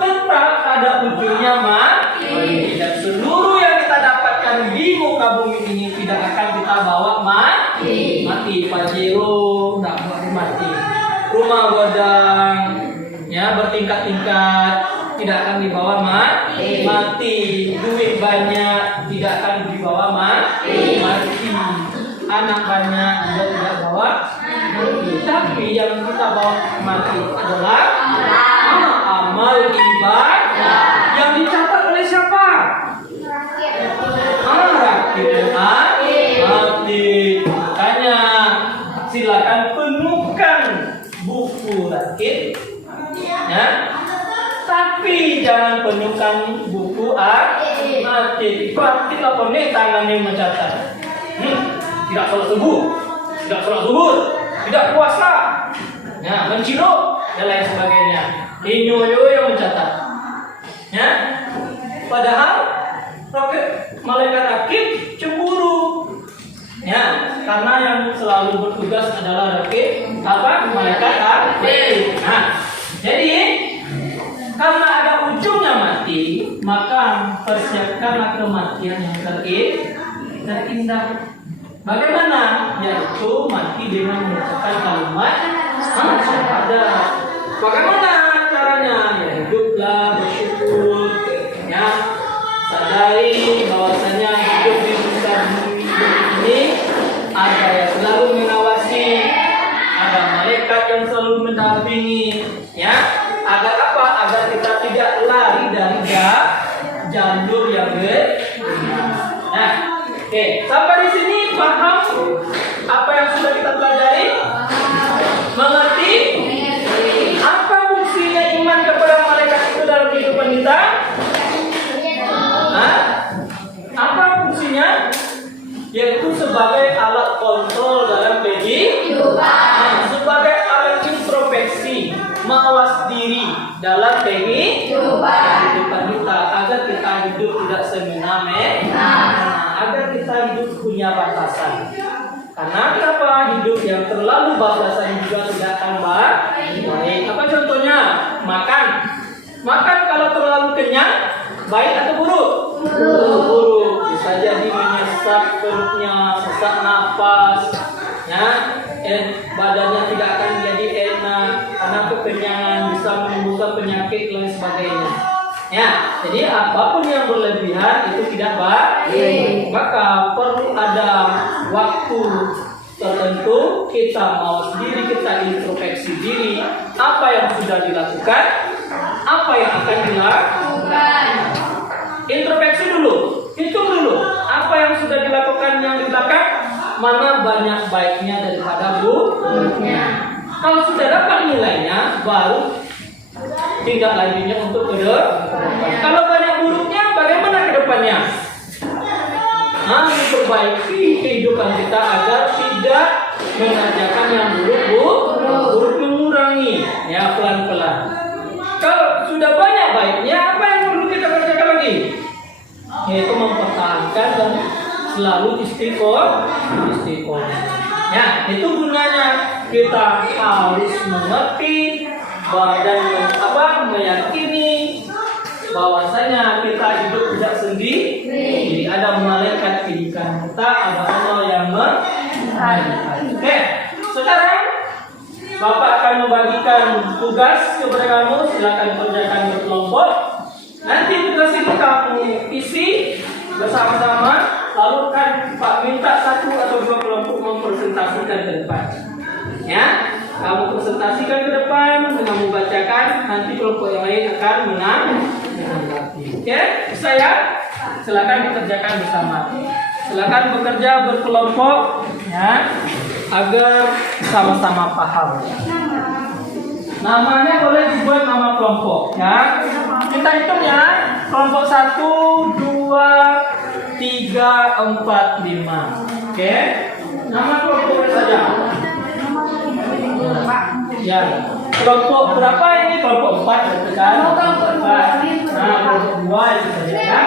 tetap ada ujungnya mati. Dan seluruh yang kita dapatkan di muka bumi ini tidak akan kita bawa mati. Pajero tidak boleh mati. Rumah godang, ya, bertingkat-tingkat tidak akan dibawa mati. Duit banyak tidak akan dibawa mati. Anak banyak juga tidak bawa mati. Tapi yang kita bawa mati adalah amal ibadah yang dicatat oleh siapa? Rakib mati. Makanya silakan penuhkan buku rakib, ya. Tapi jangan penuhkan buku mati. Kita penuh tangannya mencatat. Tidak sholat subuh, tidak puasa, ya, mencino dan lain sebagainya. Inyoyo yang mencatat, ya. Padahal malaikat rakib cemburu, ya, karena yang selalu bertugas adalah rakib malaikat rakib. Nah, jadi karena ada ujungnya mati, maka persiapkanlah kematian yang terindah. Bagaimana? Yaitu mati dengan mengucapkan kalimat syahadat. Bagaimana caranya? Ya, hiduplah bersyukur, ya, sadari bahwasanya hidup di muka bumi ini ada yang selalu mengawasi, ada malaikat yang selalu mendampingi, ya. Agar apa? Agar kita tidak lari dari jalur yang benar. Nah, oke, sampai di sini paham apa yang sudah kita pelajari? Mengerti? Apa fungsinya iman kepada malaikat itu dalam kehidupan kita? Apa fungsinya? Yaitu sebagai alat kontrol dalam kehidupan, sebagai alat introspeksi, mawas diri dalam kehidupan kita, agar kita hidup tidak semena-mena, agar kita hidup punya batasan. Karena kenapa? Hidup yang terlalu batasan juga tidak akan baik. Apa contohnya? Makan kalau terlalu kenyang, baik atau buruk? Buruk. Bisa jadi menyesak perutnya, sesak napas, ya, badannya tidak akan jadi enak karena kekenyangan, bisa menimbulkan penyakit dan lain sebagainya. Ya, jadi apapun yang berlebihan itu tidak baik. Maka perlu ada waktu tertentu kita mawas diri, kita introspeksi diri, apa yang sudah dilakukan, apa yang akan dilakukan. Introspeksi dulu, hitung dulu apa yang sudah dilakukan yang di belakang, mana banyak baiknya daripada buruknya. Kalau sudah dapat nilainya, baru tindak lanjutnya untuk ke depan. Kalau banyak buruknya, bagaimana ke depannya? Memperbaiki kehidupan kita agar tidak mengerjakan yang buruk, mengurangi, ya, pelan-pelan. Kalau sudah banyak baiknya, apa yang perlu kita kerjakan lagi? Yaitu mempertahankan dan selalu istiqomah. Ya, itu gunanya kita harus mengerti dan meyakini bahwasanya kita hidup tidak sendiri. Ada malaikat kehidupan kita, ada Allah yang mengayomi. Bapak akan membagikan tugas kepada kamu, silakan kerjakan berkelompok. Nanti tugas itu kamu isi bersama-sama, lalu kan Pak minta 1 atau 2 kelompok mempresentasikan ke depan. Ya, kamu presentasikan ke depan dengan membacakan, nanti kelompok yang lain akan menanggapi. Oke, bisa ya? Silakan dikerjakan bersama. Silakan bekerja berkelompok ya, agar sama-sama paham. Namanya boleh dibuat nama kelompok ya. Kita hitung ya. Kelompok 1, 2, 3, 4, 5. Oke. Nama kelompok saja. Ya. Kelompok berapa ini? Kelompok 4 kan? Kelompok 4. Nah, kelompok 2 itu saja ya.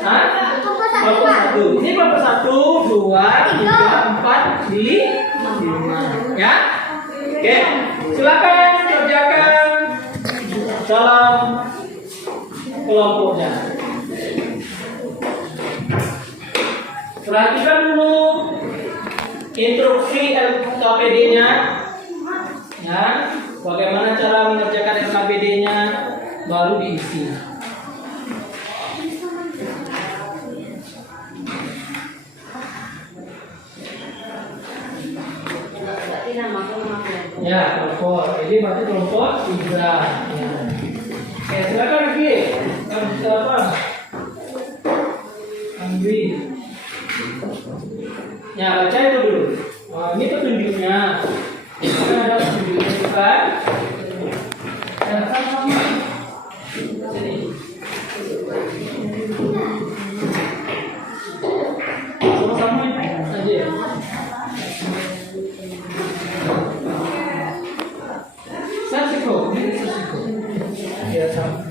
Nah, kelompok 1. Ini kelompok 1, 2, 3, 4, 5. Ya. Oke. Silakan kerjakan dalam kelompoknya. Perhatikan dulu instruksi LKPD-nya. Ya, bagaimana cara mengerjakan LKPD-nya baru diisi. Ya, kelompok. Ini berarti kelompok 3. Ya. Oke, silakan lagi. Kamu bisa apa? Ambil. Ya, baca itu dulu. Nah, ini petunjuknya. Ini ada petunjuknya juga. Ya, sama-sama. Sini. Sama-sama aja. Sasiko, ini sasiko. Ya, sama.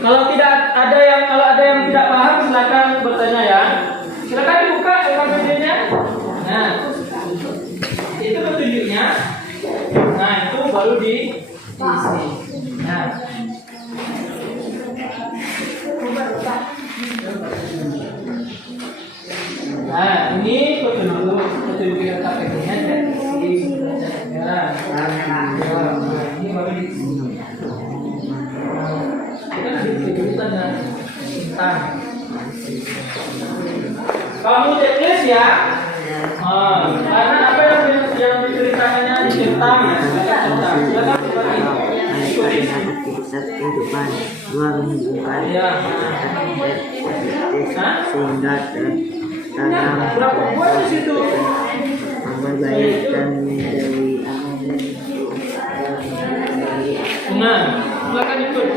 Kalau ada yang tidak paham silakan bertanya ya. Silakan dibuka LKPD-nya. Nah, itu petunjuknya. Nah, itu baru diisi. Nah. Nah, ini petunjuk LKPD-nya diisi. Ya. Ini baru diisi. Kita kejutan dan bintang. Kamu checklist ya. Karena apa yang diceritakannya di bintang ya. Kehidupan dua menunjukkan sehingga dalam berapa buat di situ? amal baik dan menjauhi Nah, silakan ikut.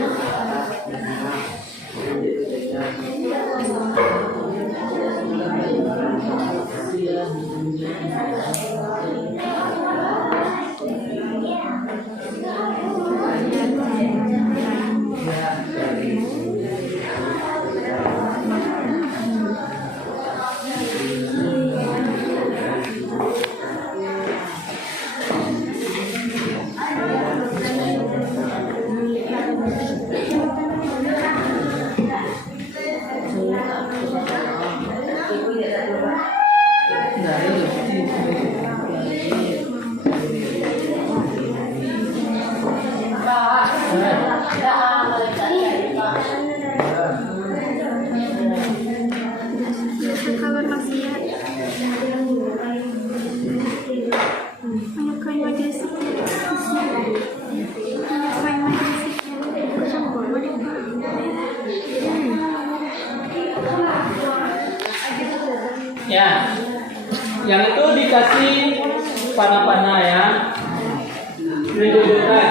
Ya, yang itu dikasih panah-panah ya. Tunjukkan.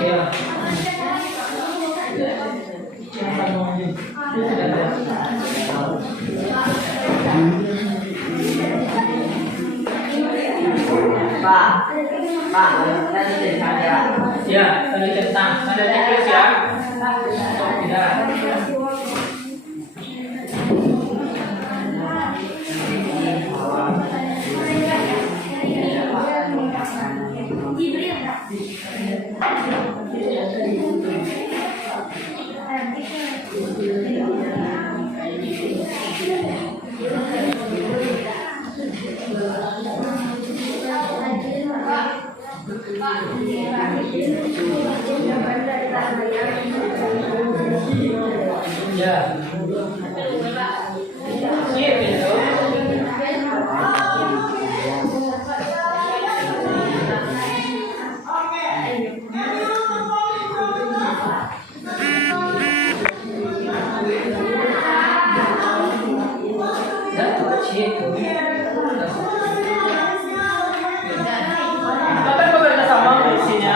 Ya. Ya, tanda centang, tanda tipis ya. Tidak. Ya. Siap itu. Kapan bekerja sama isinya?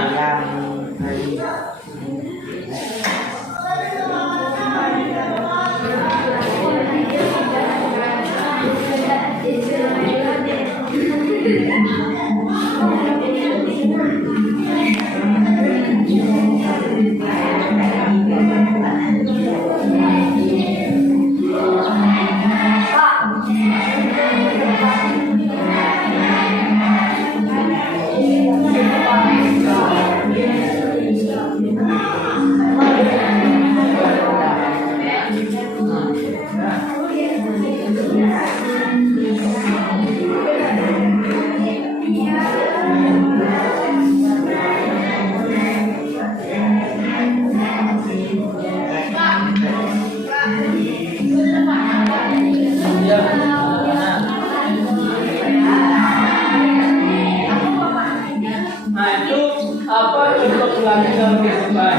Nah itu apa contoh ulangan dalam kehidupan?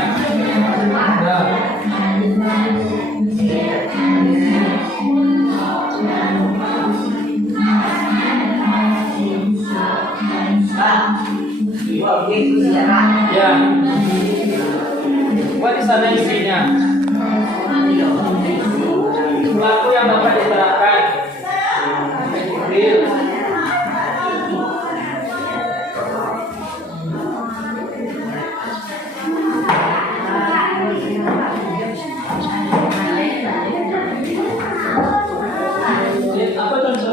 Ya. Buat di sana isinya. Pelaku yang dapat diterapkan. Apa contoh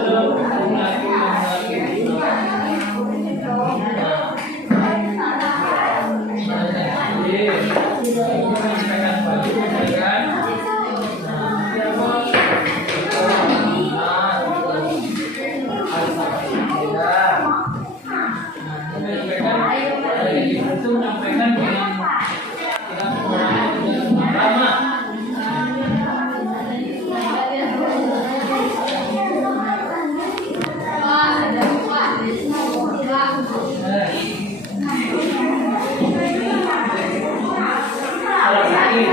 itu menyampaikan dengan lama. Kalau sakit,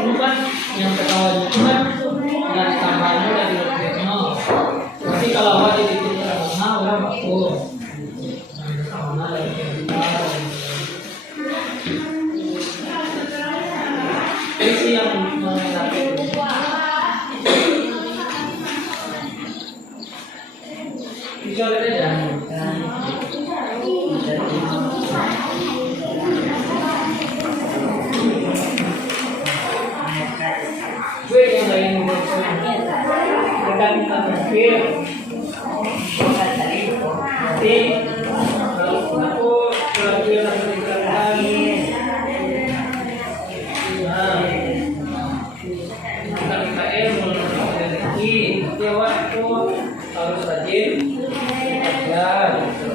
Dulu kan yang ketawa itu kan dari tambahannya dari original. Tapi kalau awal di titik pertama orang bagus. Pertama dari original. Isi yang mengenai Dicoret aja. Gue yang lain bukan terakhir. Jadi kalau aku terakhir lagi. Nah, kita mulai dari bawah itu harus rajin kerja gitu.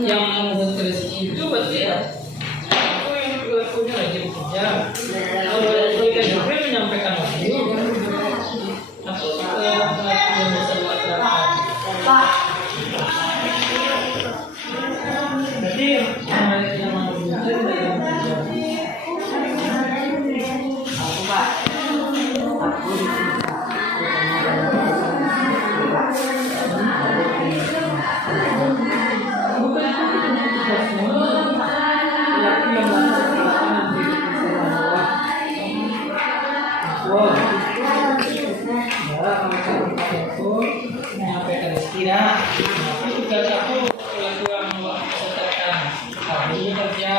Yang membuat rezeki itu berarti ya aku yang punya rajin kerja. Kalau mereka juga menyampaikan wahyu, aku yang bisa melaksanakan. Jadi yang menyampaikan istirahat, tapi tugas aku lakukan setelahkan hari kerja,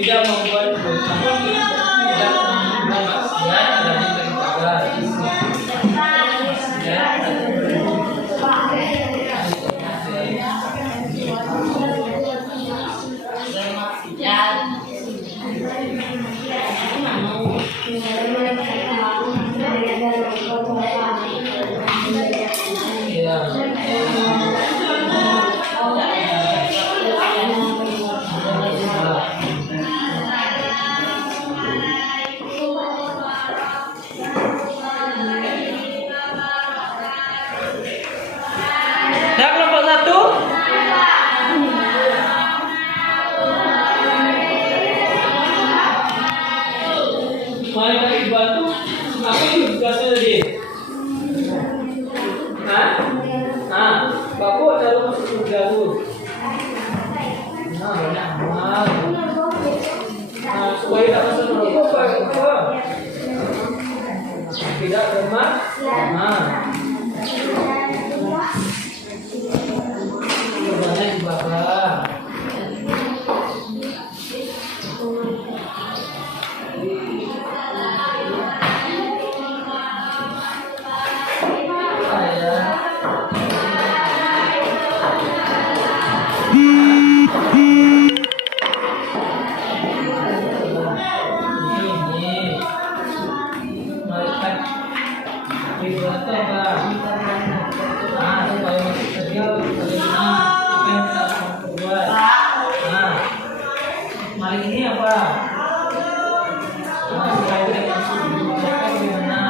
tidak membuat dosa, tidak membuat maksiat dan beribadah. supaya tidak masuk rokok. Tidak lemah. Nah. Coba di bawah. Maling ini apa? Nah, supaya tidak masuk di dalam gimana?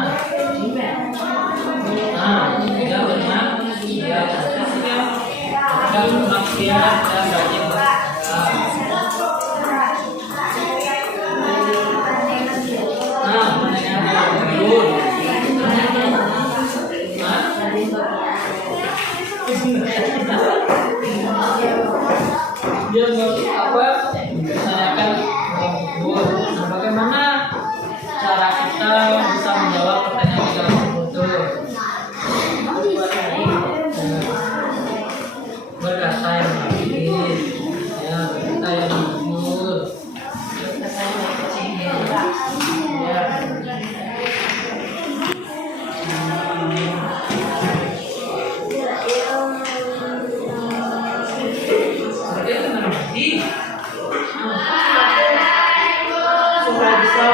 Nah, tidak benar. Ya, sudah. Dan maksiat dan banyak nah, mendengar dulu. Dia apa? Tanyakan bagaimana cara kita bisa menjawab pertanyaan di dalam buku. Berkata yang baik, ya berkata yang jujur. Ya. Supaya bisa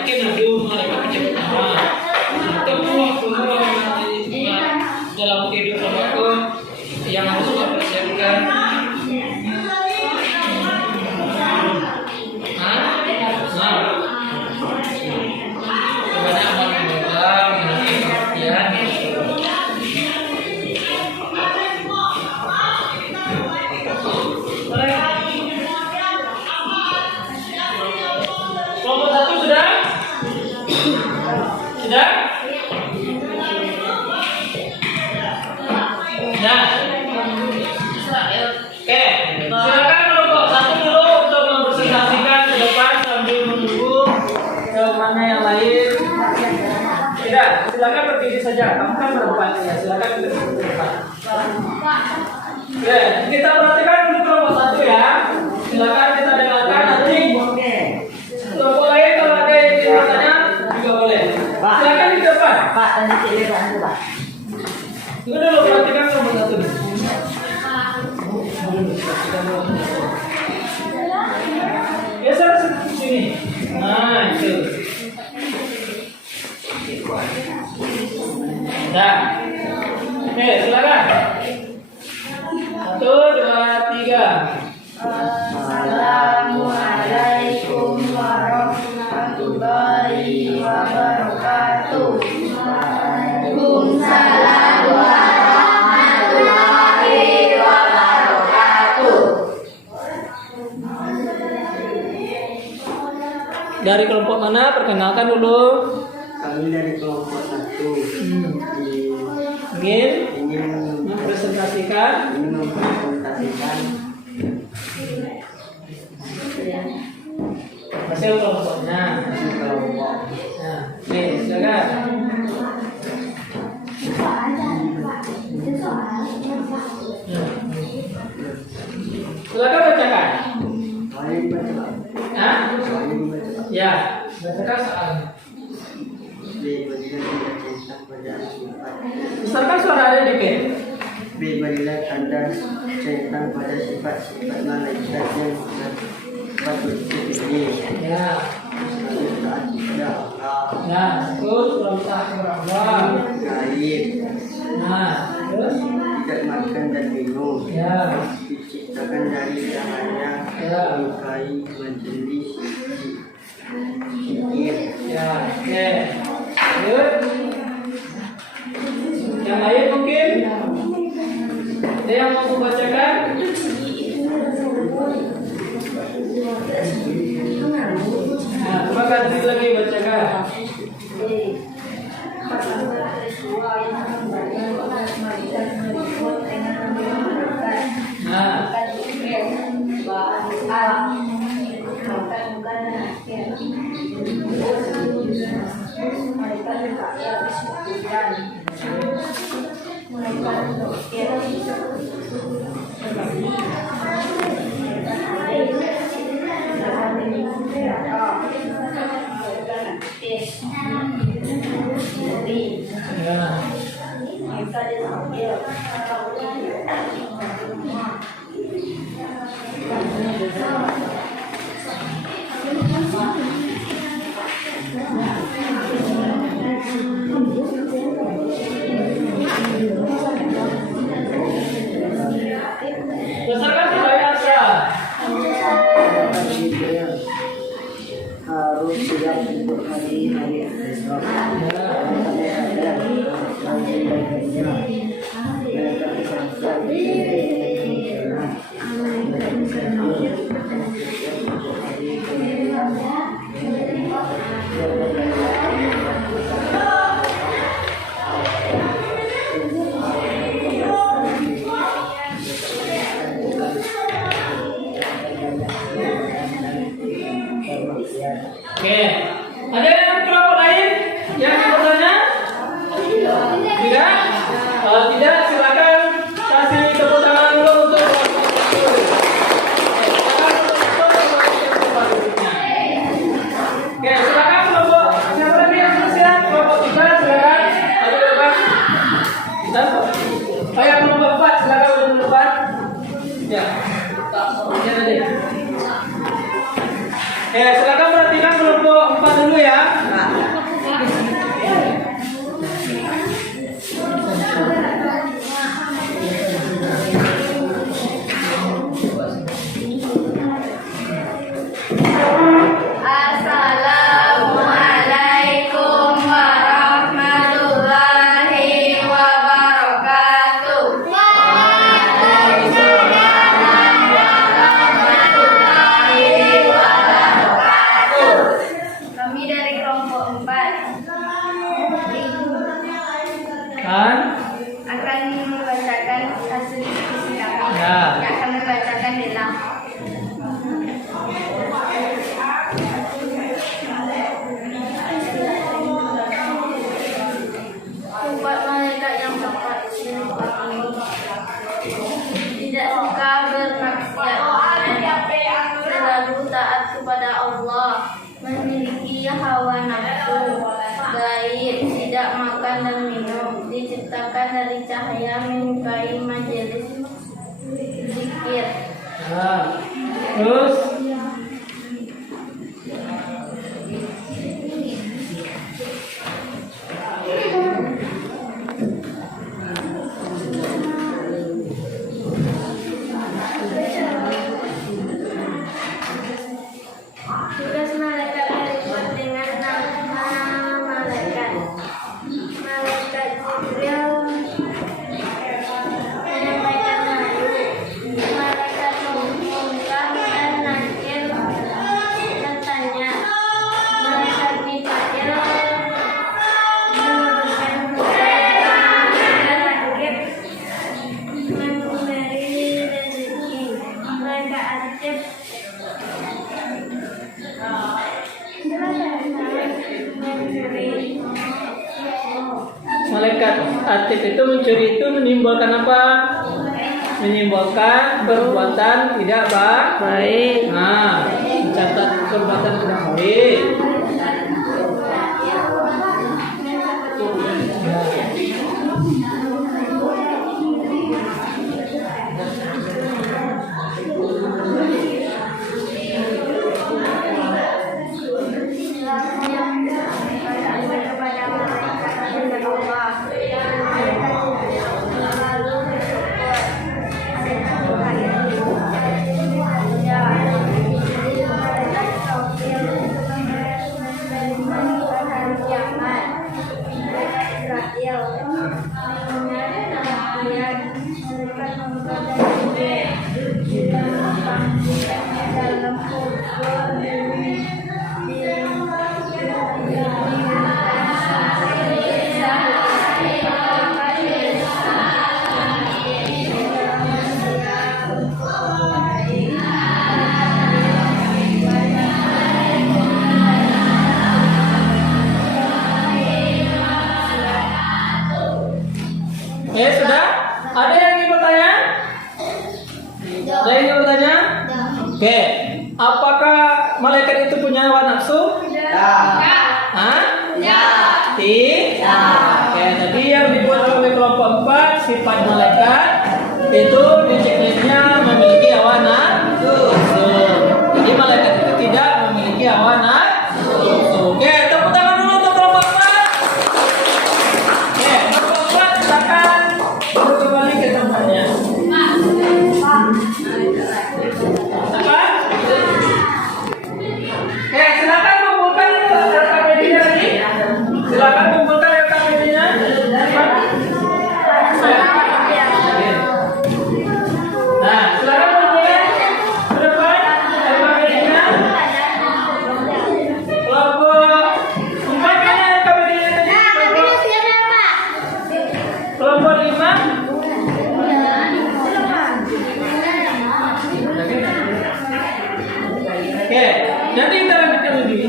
yakin nanti umur pakai cepet nama. Semua dalam kehidupan aku yang harus kita persiapkan. Kepada amal ibadah, memiliki perhatian. Kelompok 1 sudah? Sudah? Nah, oke, silakan kelompok 1 dulu untuk mempresentasikan ke depan sambil menunggu mana yang lain. Tidak, silakan berdiri saja. Kamu kan berempat ya, silakan berdiri ke depan. Oke, kita perhatikan dulu kelompok 1 ya. Silakan kita dengarkan nanti. Kelompok lain kalau ada yang bertanya juga boleh. Silakan di depan. Pak, tadi ciliran itu Pak. Tunggu dulu, perhatikan kelompok 1 dulu. Geser sini. Nah, itu. Nah. Oke, silakan. 1, 2, 3. Assalamualaikum warahmatullahi wabarakatuh. Waalaikumsalam warahmatullahi wabarakatuh. Dari kelompok mana? Perkenalkan dulu. Kami dari kelompok 1 Ingin mempresentasikan hasil kelompoknya. Nah, oke, silakan. Silakan bacakan. Hah? Ya, bacakan soalnya. Besarkan suara ada dikit. Berilah tanda centang pada sifat-sifat malaikat yang patut dipilih. Ya. Taat kepada Allah. Nah, terus berusaha kepada Allah. Gaib. Nah, terus Tidak makan dan minum. ya. Diciptakan dari cahaya. Ya. Menyukai menjadi sihir. Ya, oke. Terus yang lain mungkin ada yang mau membacakan? Nah, coba kasih lagi bacakan. Nah, besarkan suara Harus siap untuk hari-hari esok. Oke, ada yang kelompok lain yang mau bertanya? Tidak? Kalau tidak, silakan kasih tepuk tangan dulu untuk Oke, silakan kelompok. Siapa lagi yang selesai? Kelompok 3, silakan. Ayo depan. Ayo kelompok 4, silakan ke depan. Ya, tak, tadi. Silakan perhatikan kelompok 4 dulu ya. nafsu, gaib, tidak makan dan minum, diciptakan dari cahaya, menyukai majelis zikir. Nah, terus Tugas malaikat disebut dengan nama malaikat. Malaikat Jibril menyampaikan wahyu. Malaikat Munkar dan Nakir bertanya. Malaikat Mikail menurunkan hujan dan Nakir memberi rezeki. Malaikat Atif malaikat Atif itu mencuri itu menimbulkan apa? Menimbulkan perbuatan tidak baik. Nah, mencatat perbuatan tidak baik. Sudah? Ada yang ingin bertanya? Ada yang ingin bertanya? Oke. Apakah malaikat itu punya hawa nafsu? Hah? Tidak. Oke, tadi yang dibuat oleh kelompok 4 sifat malaikat itu di checklistnya memiliki hawa nafsu. Jadi malaikat itu tidak memiliki hawa nafsu. Oke, tepuk tangan dulu untuk kelompok 4. Oke, kelompok 4 silakan kembali ke tempatnya. Apa? Oke, silakan kumpulkan RKPD-nya tadi. Silakan kumpulkan RKPD-nya. Nah, silakan kumpulkan ke depan RKPD-nya. Kelompok 4 mana RKPD-nya tadi? Kelompok 5. Oke, nanti kita lanjutkan lagi.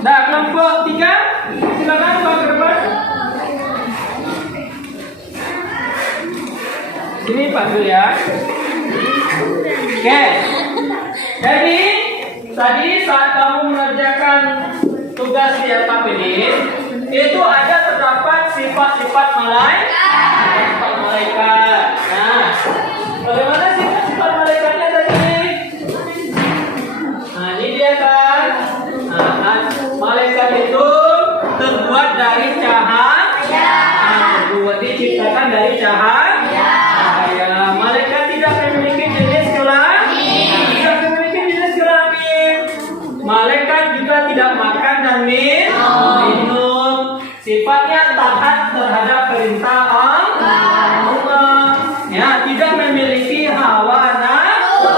Nah, kelompok 3, silakan bawa ke depan. Sini panggil ya. Oke. Jadi tadi saat kamu mengerjakan tugas di RKPD itu ada terdapat sifat-sifat malaikat. Nah, bagaimana sifat-sifat malaikatnya tadi? Nah, ini dia kan. Nah, malaikat itu terbuat dari cahaya. Nah, diciptakan dari cahaya. Malaikat tidak memiliki jenis kelamin. Tidak memiliki jenis kelamin. Malaikat juga tidak makan dan minum. Sifatnya taat terhadap perintah Allah. Ya, tidak memiliki hawa nafsu.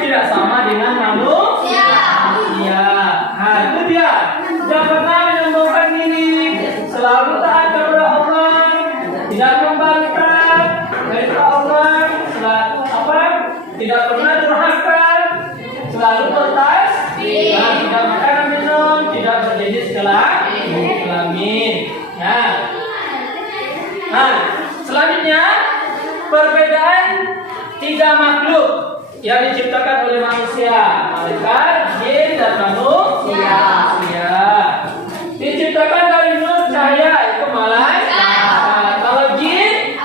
Tidak sama dengan manusia. Nah, itu dia. Tidak pernah menyombongkan diri. Selalu taat kepada Allah. Tidak membantah perintah Allah. Tidak pernah durhaka. Selalu tuntas. Tidak makan dan minum. Tidak berjenis kelamin. Nah, Selanjutnya, perbedaan tiga makhluk yang diciptakan oleh manusia, malaikat, jin, dan manusia. Diciptakan dari nur cahaya, itu malaikat. Kalau jin,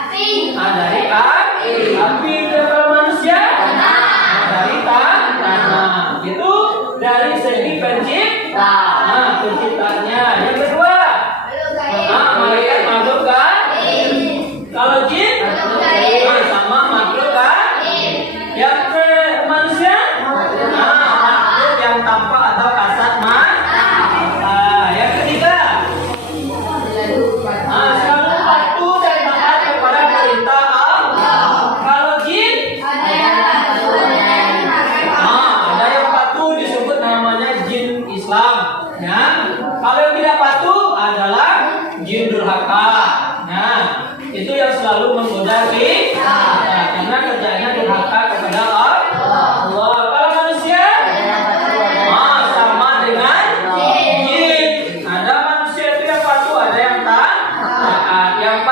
dari api. Kalau manusia, dari tanah. Itu dari segi penciptanya. Yang kedua, malaikat makhluk kan? Kalau jin, sama makhluk kan? Yang ke manusia, makhluk yang tampak atau kasat mata. Yang ketiga, selalu patuh dan taat kepada perintah Allah. Kalau jin, ada yang patuh disebut namanya jin Islam. Ya. Kalau yang tidak patuh adalah jin durhaka. Nah, itu yang selalu menggoda kita, karena kerjanya durhaka kepada Allah. Kalau manusia, sama dengan jin. Ada manusia itu yang patuh, ada yang taat. Yang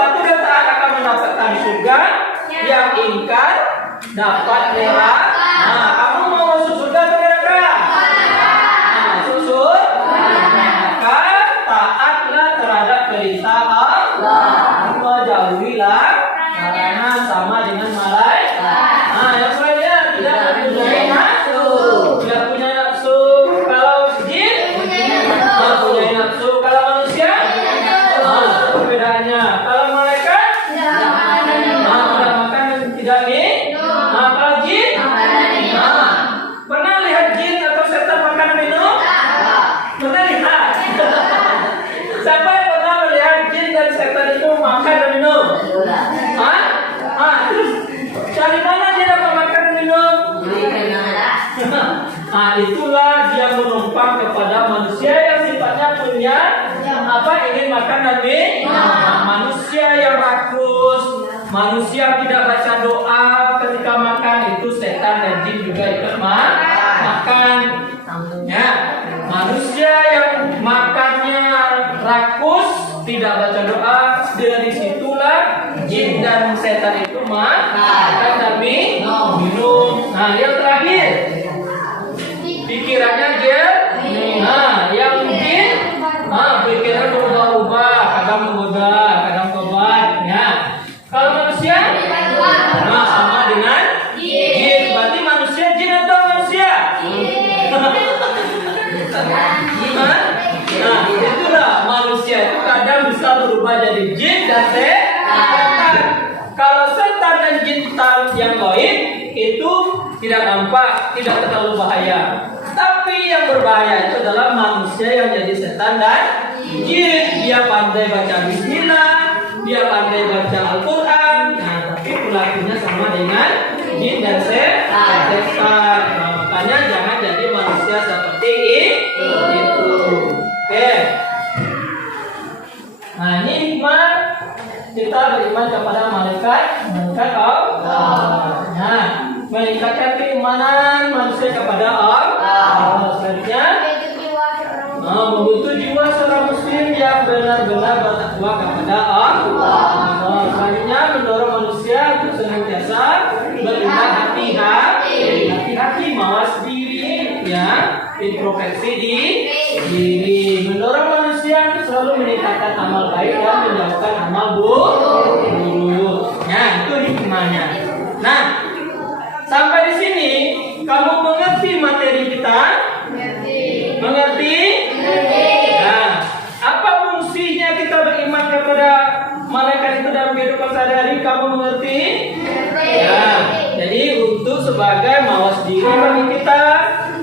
patuh dan taat akan mendapatkan surga. Yang ingkar dapat neraka. Kamu mau masuk surga atau neraka? Masuk surga. Taatlah terhadap perintah Allah. Jauhilah karena sama dengan malaikat. Yang selanjutnya tidak mempunyai nafsu. Tidak punya nafsu. Kalau jin, mempunyai nafsu. Kalau manusia, perbedaannya. Kalau malaikat, tidak makan dan tidak minum. Kalau jin, pernah lihat jin atau setan makan dan minum? Pernah lihat? Siapa yang pernah melihat jin dan setan itu makan dan minum? Terus dari mana dia dapat makan dan minum? Itulah dia menumpang kepada manusia yang sifatnya punya ingin makan dan minum. Manusia yang rakus, manusia yang tidak baca doa ketika makan, itu setan dan jin juga ikut makan. Ya, manusia yang makannya rakus, tidak baca doa, dari situlah jin dan setan itu makan dan minum. Yang terakhir, pikirannya yang jin, pikiran berubah-ubah, kadang menggoda, kadang tobat. Ya. Kalau manusia, sama dengan jin. Berarti manusia jin atau manusia? Itulah manusia itu kadang bisa berubah jadi jin dan setan. Kalau setan dan jin yang gaib itu tidak nampak, tidak terlalu bahaya. Tapi yang berbahaya itu adalah manusia yang jadi setan dan jin. Dia pandai baca bismillah, dia pandai baca Al-Quran, tapi pelakunya sama dengan jin dan setan. Makanya jangan jadi manusia seperti itu. Oke. Ini hikmah kita beriman kepada malaikat Allah. Meningkatkan keimanan manusia kepada Allah. Selanjutnya, membentuk jiwa seorang muslim yang benar-benar bertakwa kepada Allah. Selanjutnya, mendorong manusia untuk senantiasa beriman hati-hati, mawas diri, introspeksi diri, mendorong manusia untuk selalu meningkatkan amal baik dan menjauhkan amal buruk. Itu hikmahnya. Sampai di sini kamu mengerti materi kita? Mengerti? Apa fungsinya kita beriman kepada malaikat itu dalam kehidupan sehari-hari? Kamu mengerti? Jadi untuk sebagai mawas diri bagi kita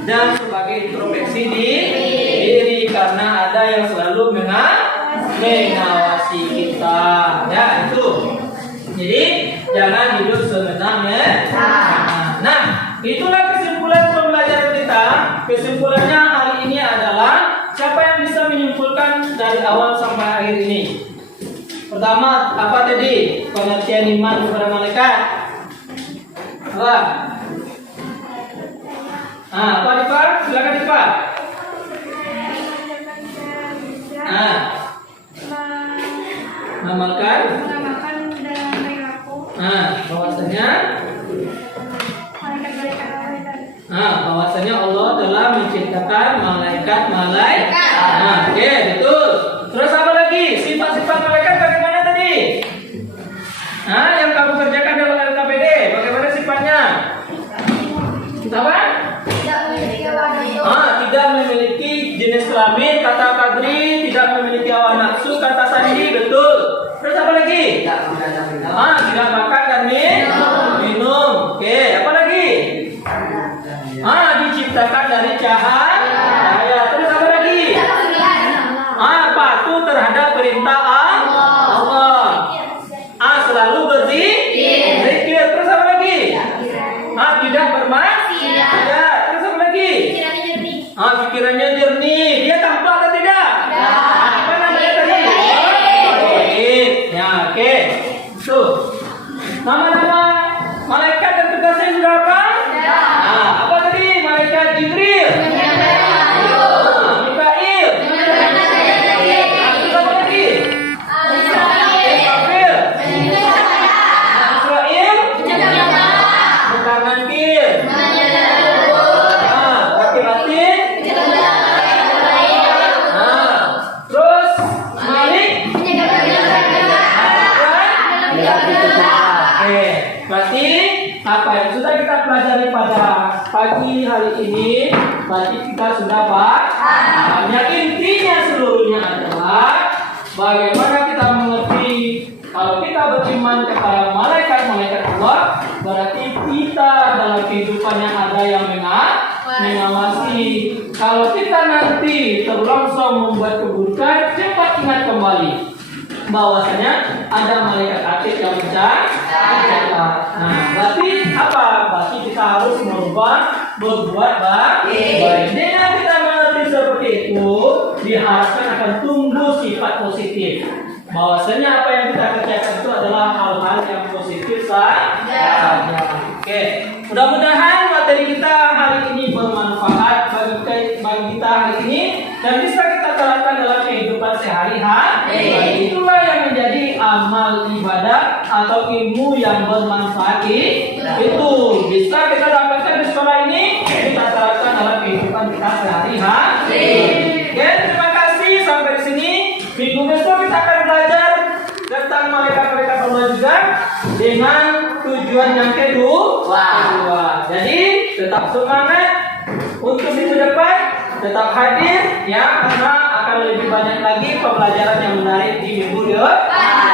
dan sebagai introspeksi diri, karena ada yang selalu mengawasi kita. Itu. Jadi jangan hidup semena-mena. Itulah kesimpulan pembelajaran kita. Kesimpulannya hari ini adalah, siapa yang bisa menyimpulkan dari awal sampai akhir ini? Pertama, apa tadi? Pengertian iman kepada malaikat. Apa? Apa Dipar? Silakan Dipar. Mengamalkan. mengamalkan dalam perilaku Nah, bahwasanya malaikat-malaikat Allah tadi. bahwasanya Allah telah menciptakan malaikat. Nah, oke, betul. Terus apa lagi? Sifat-sifat malaikat bagaimana tadi? Yang kamu kerjakan dalam LKPD, bagaimana sifatnya? Apa? Tidak memiliki awan nafsu. Tidak memiliki jenis kelamin, kata Kadri. Tidak memiliki hawa nafsu, kata Sandi. Betul. Terus apa lagi? Tidak makan dan minum. Oke, apa lagi? Diciptakan dari cahaya. Terus apa lagi? Patuh terhadap perintah Allah. Selalu berzikir. Terus apa lagi? Tidak bermaksiat. Terus apa lagi? Pikirannya jernih. Dia tampak atau tidak? Apa namanya tadi? Baik. Ya, oke. Tuh. Nama-nama malaikat dan tugasnya sudah apa? Apa tadi? Malaikat Jibril. Mikail. Terus apa lagi? Israfil. Israel. Bukan Nankir. Laki-laki. Terus Malik. Oke, berarti apa yang sudah kita pelajari pada pagi hari ini, berarti kita sudah paham. Yang intinya seluruhnya adalah bagaimana kita mengerti kalau kita beriman kepada malaikat-malaikat Allah, berarti kita dalam kehidupan yang ada yang mengawasi. Kalau kita nanti terlongsong membuat keburukan, cepat ingat kembali bahwasanya ada malaikat atid yang mencatat. Nah, berarti apa? Berarti kita harus berbuat baik. Dengan kita mengerti seperti itu, diharapkan akan tumbuh sifat positif. Bahwasanya apa yang kita kerjakan itu adalah hal-hal yang positif saja. Oke, mudah-mudahan materi kita hari ini bermanfaat bagi kita hari ini dan bisa kita terapkan dalam kehidupan sehari-hari. Itulah yang menjadi amal ibadah atau ilmu yang bermanfaat itu bisa kita dapatkan di sekolah ini, kita terapkan dalam kehidupan kita sehari-hari. Oke, terima kasih sampai di sini. Minggu besok kita akan belajar tentang malaikat-malaikat Allah juga dengan tujuan yang kedua. Jadi tetap semangat untuk minggu depan, tetap hadir ya, karena akan lebih banyak lagi pembelajaran yang menarik di minggu depan.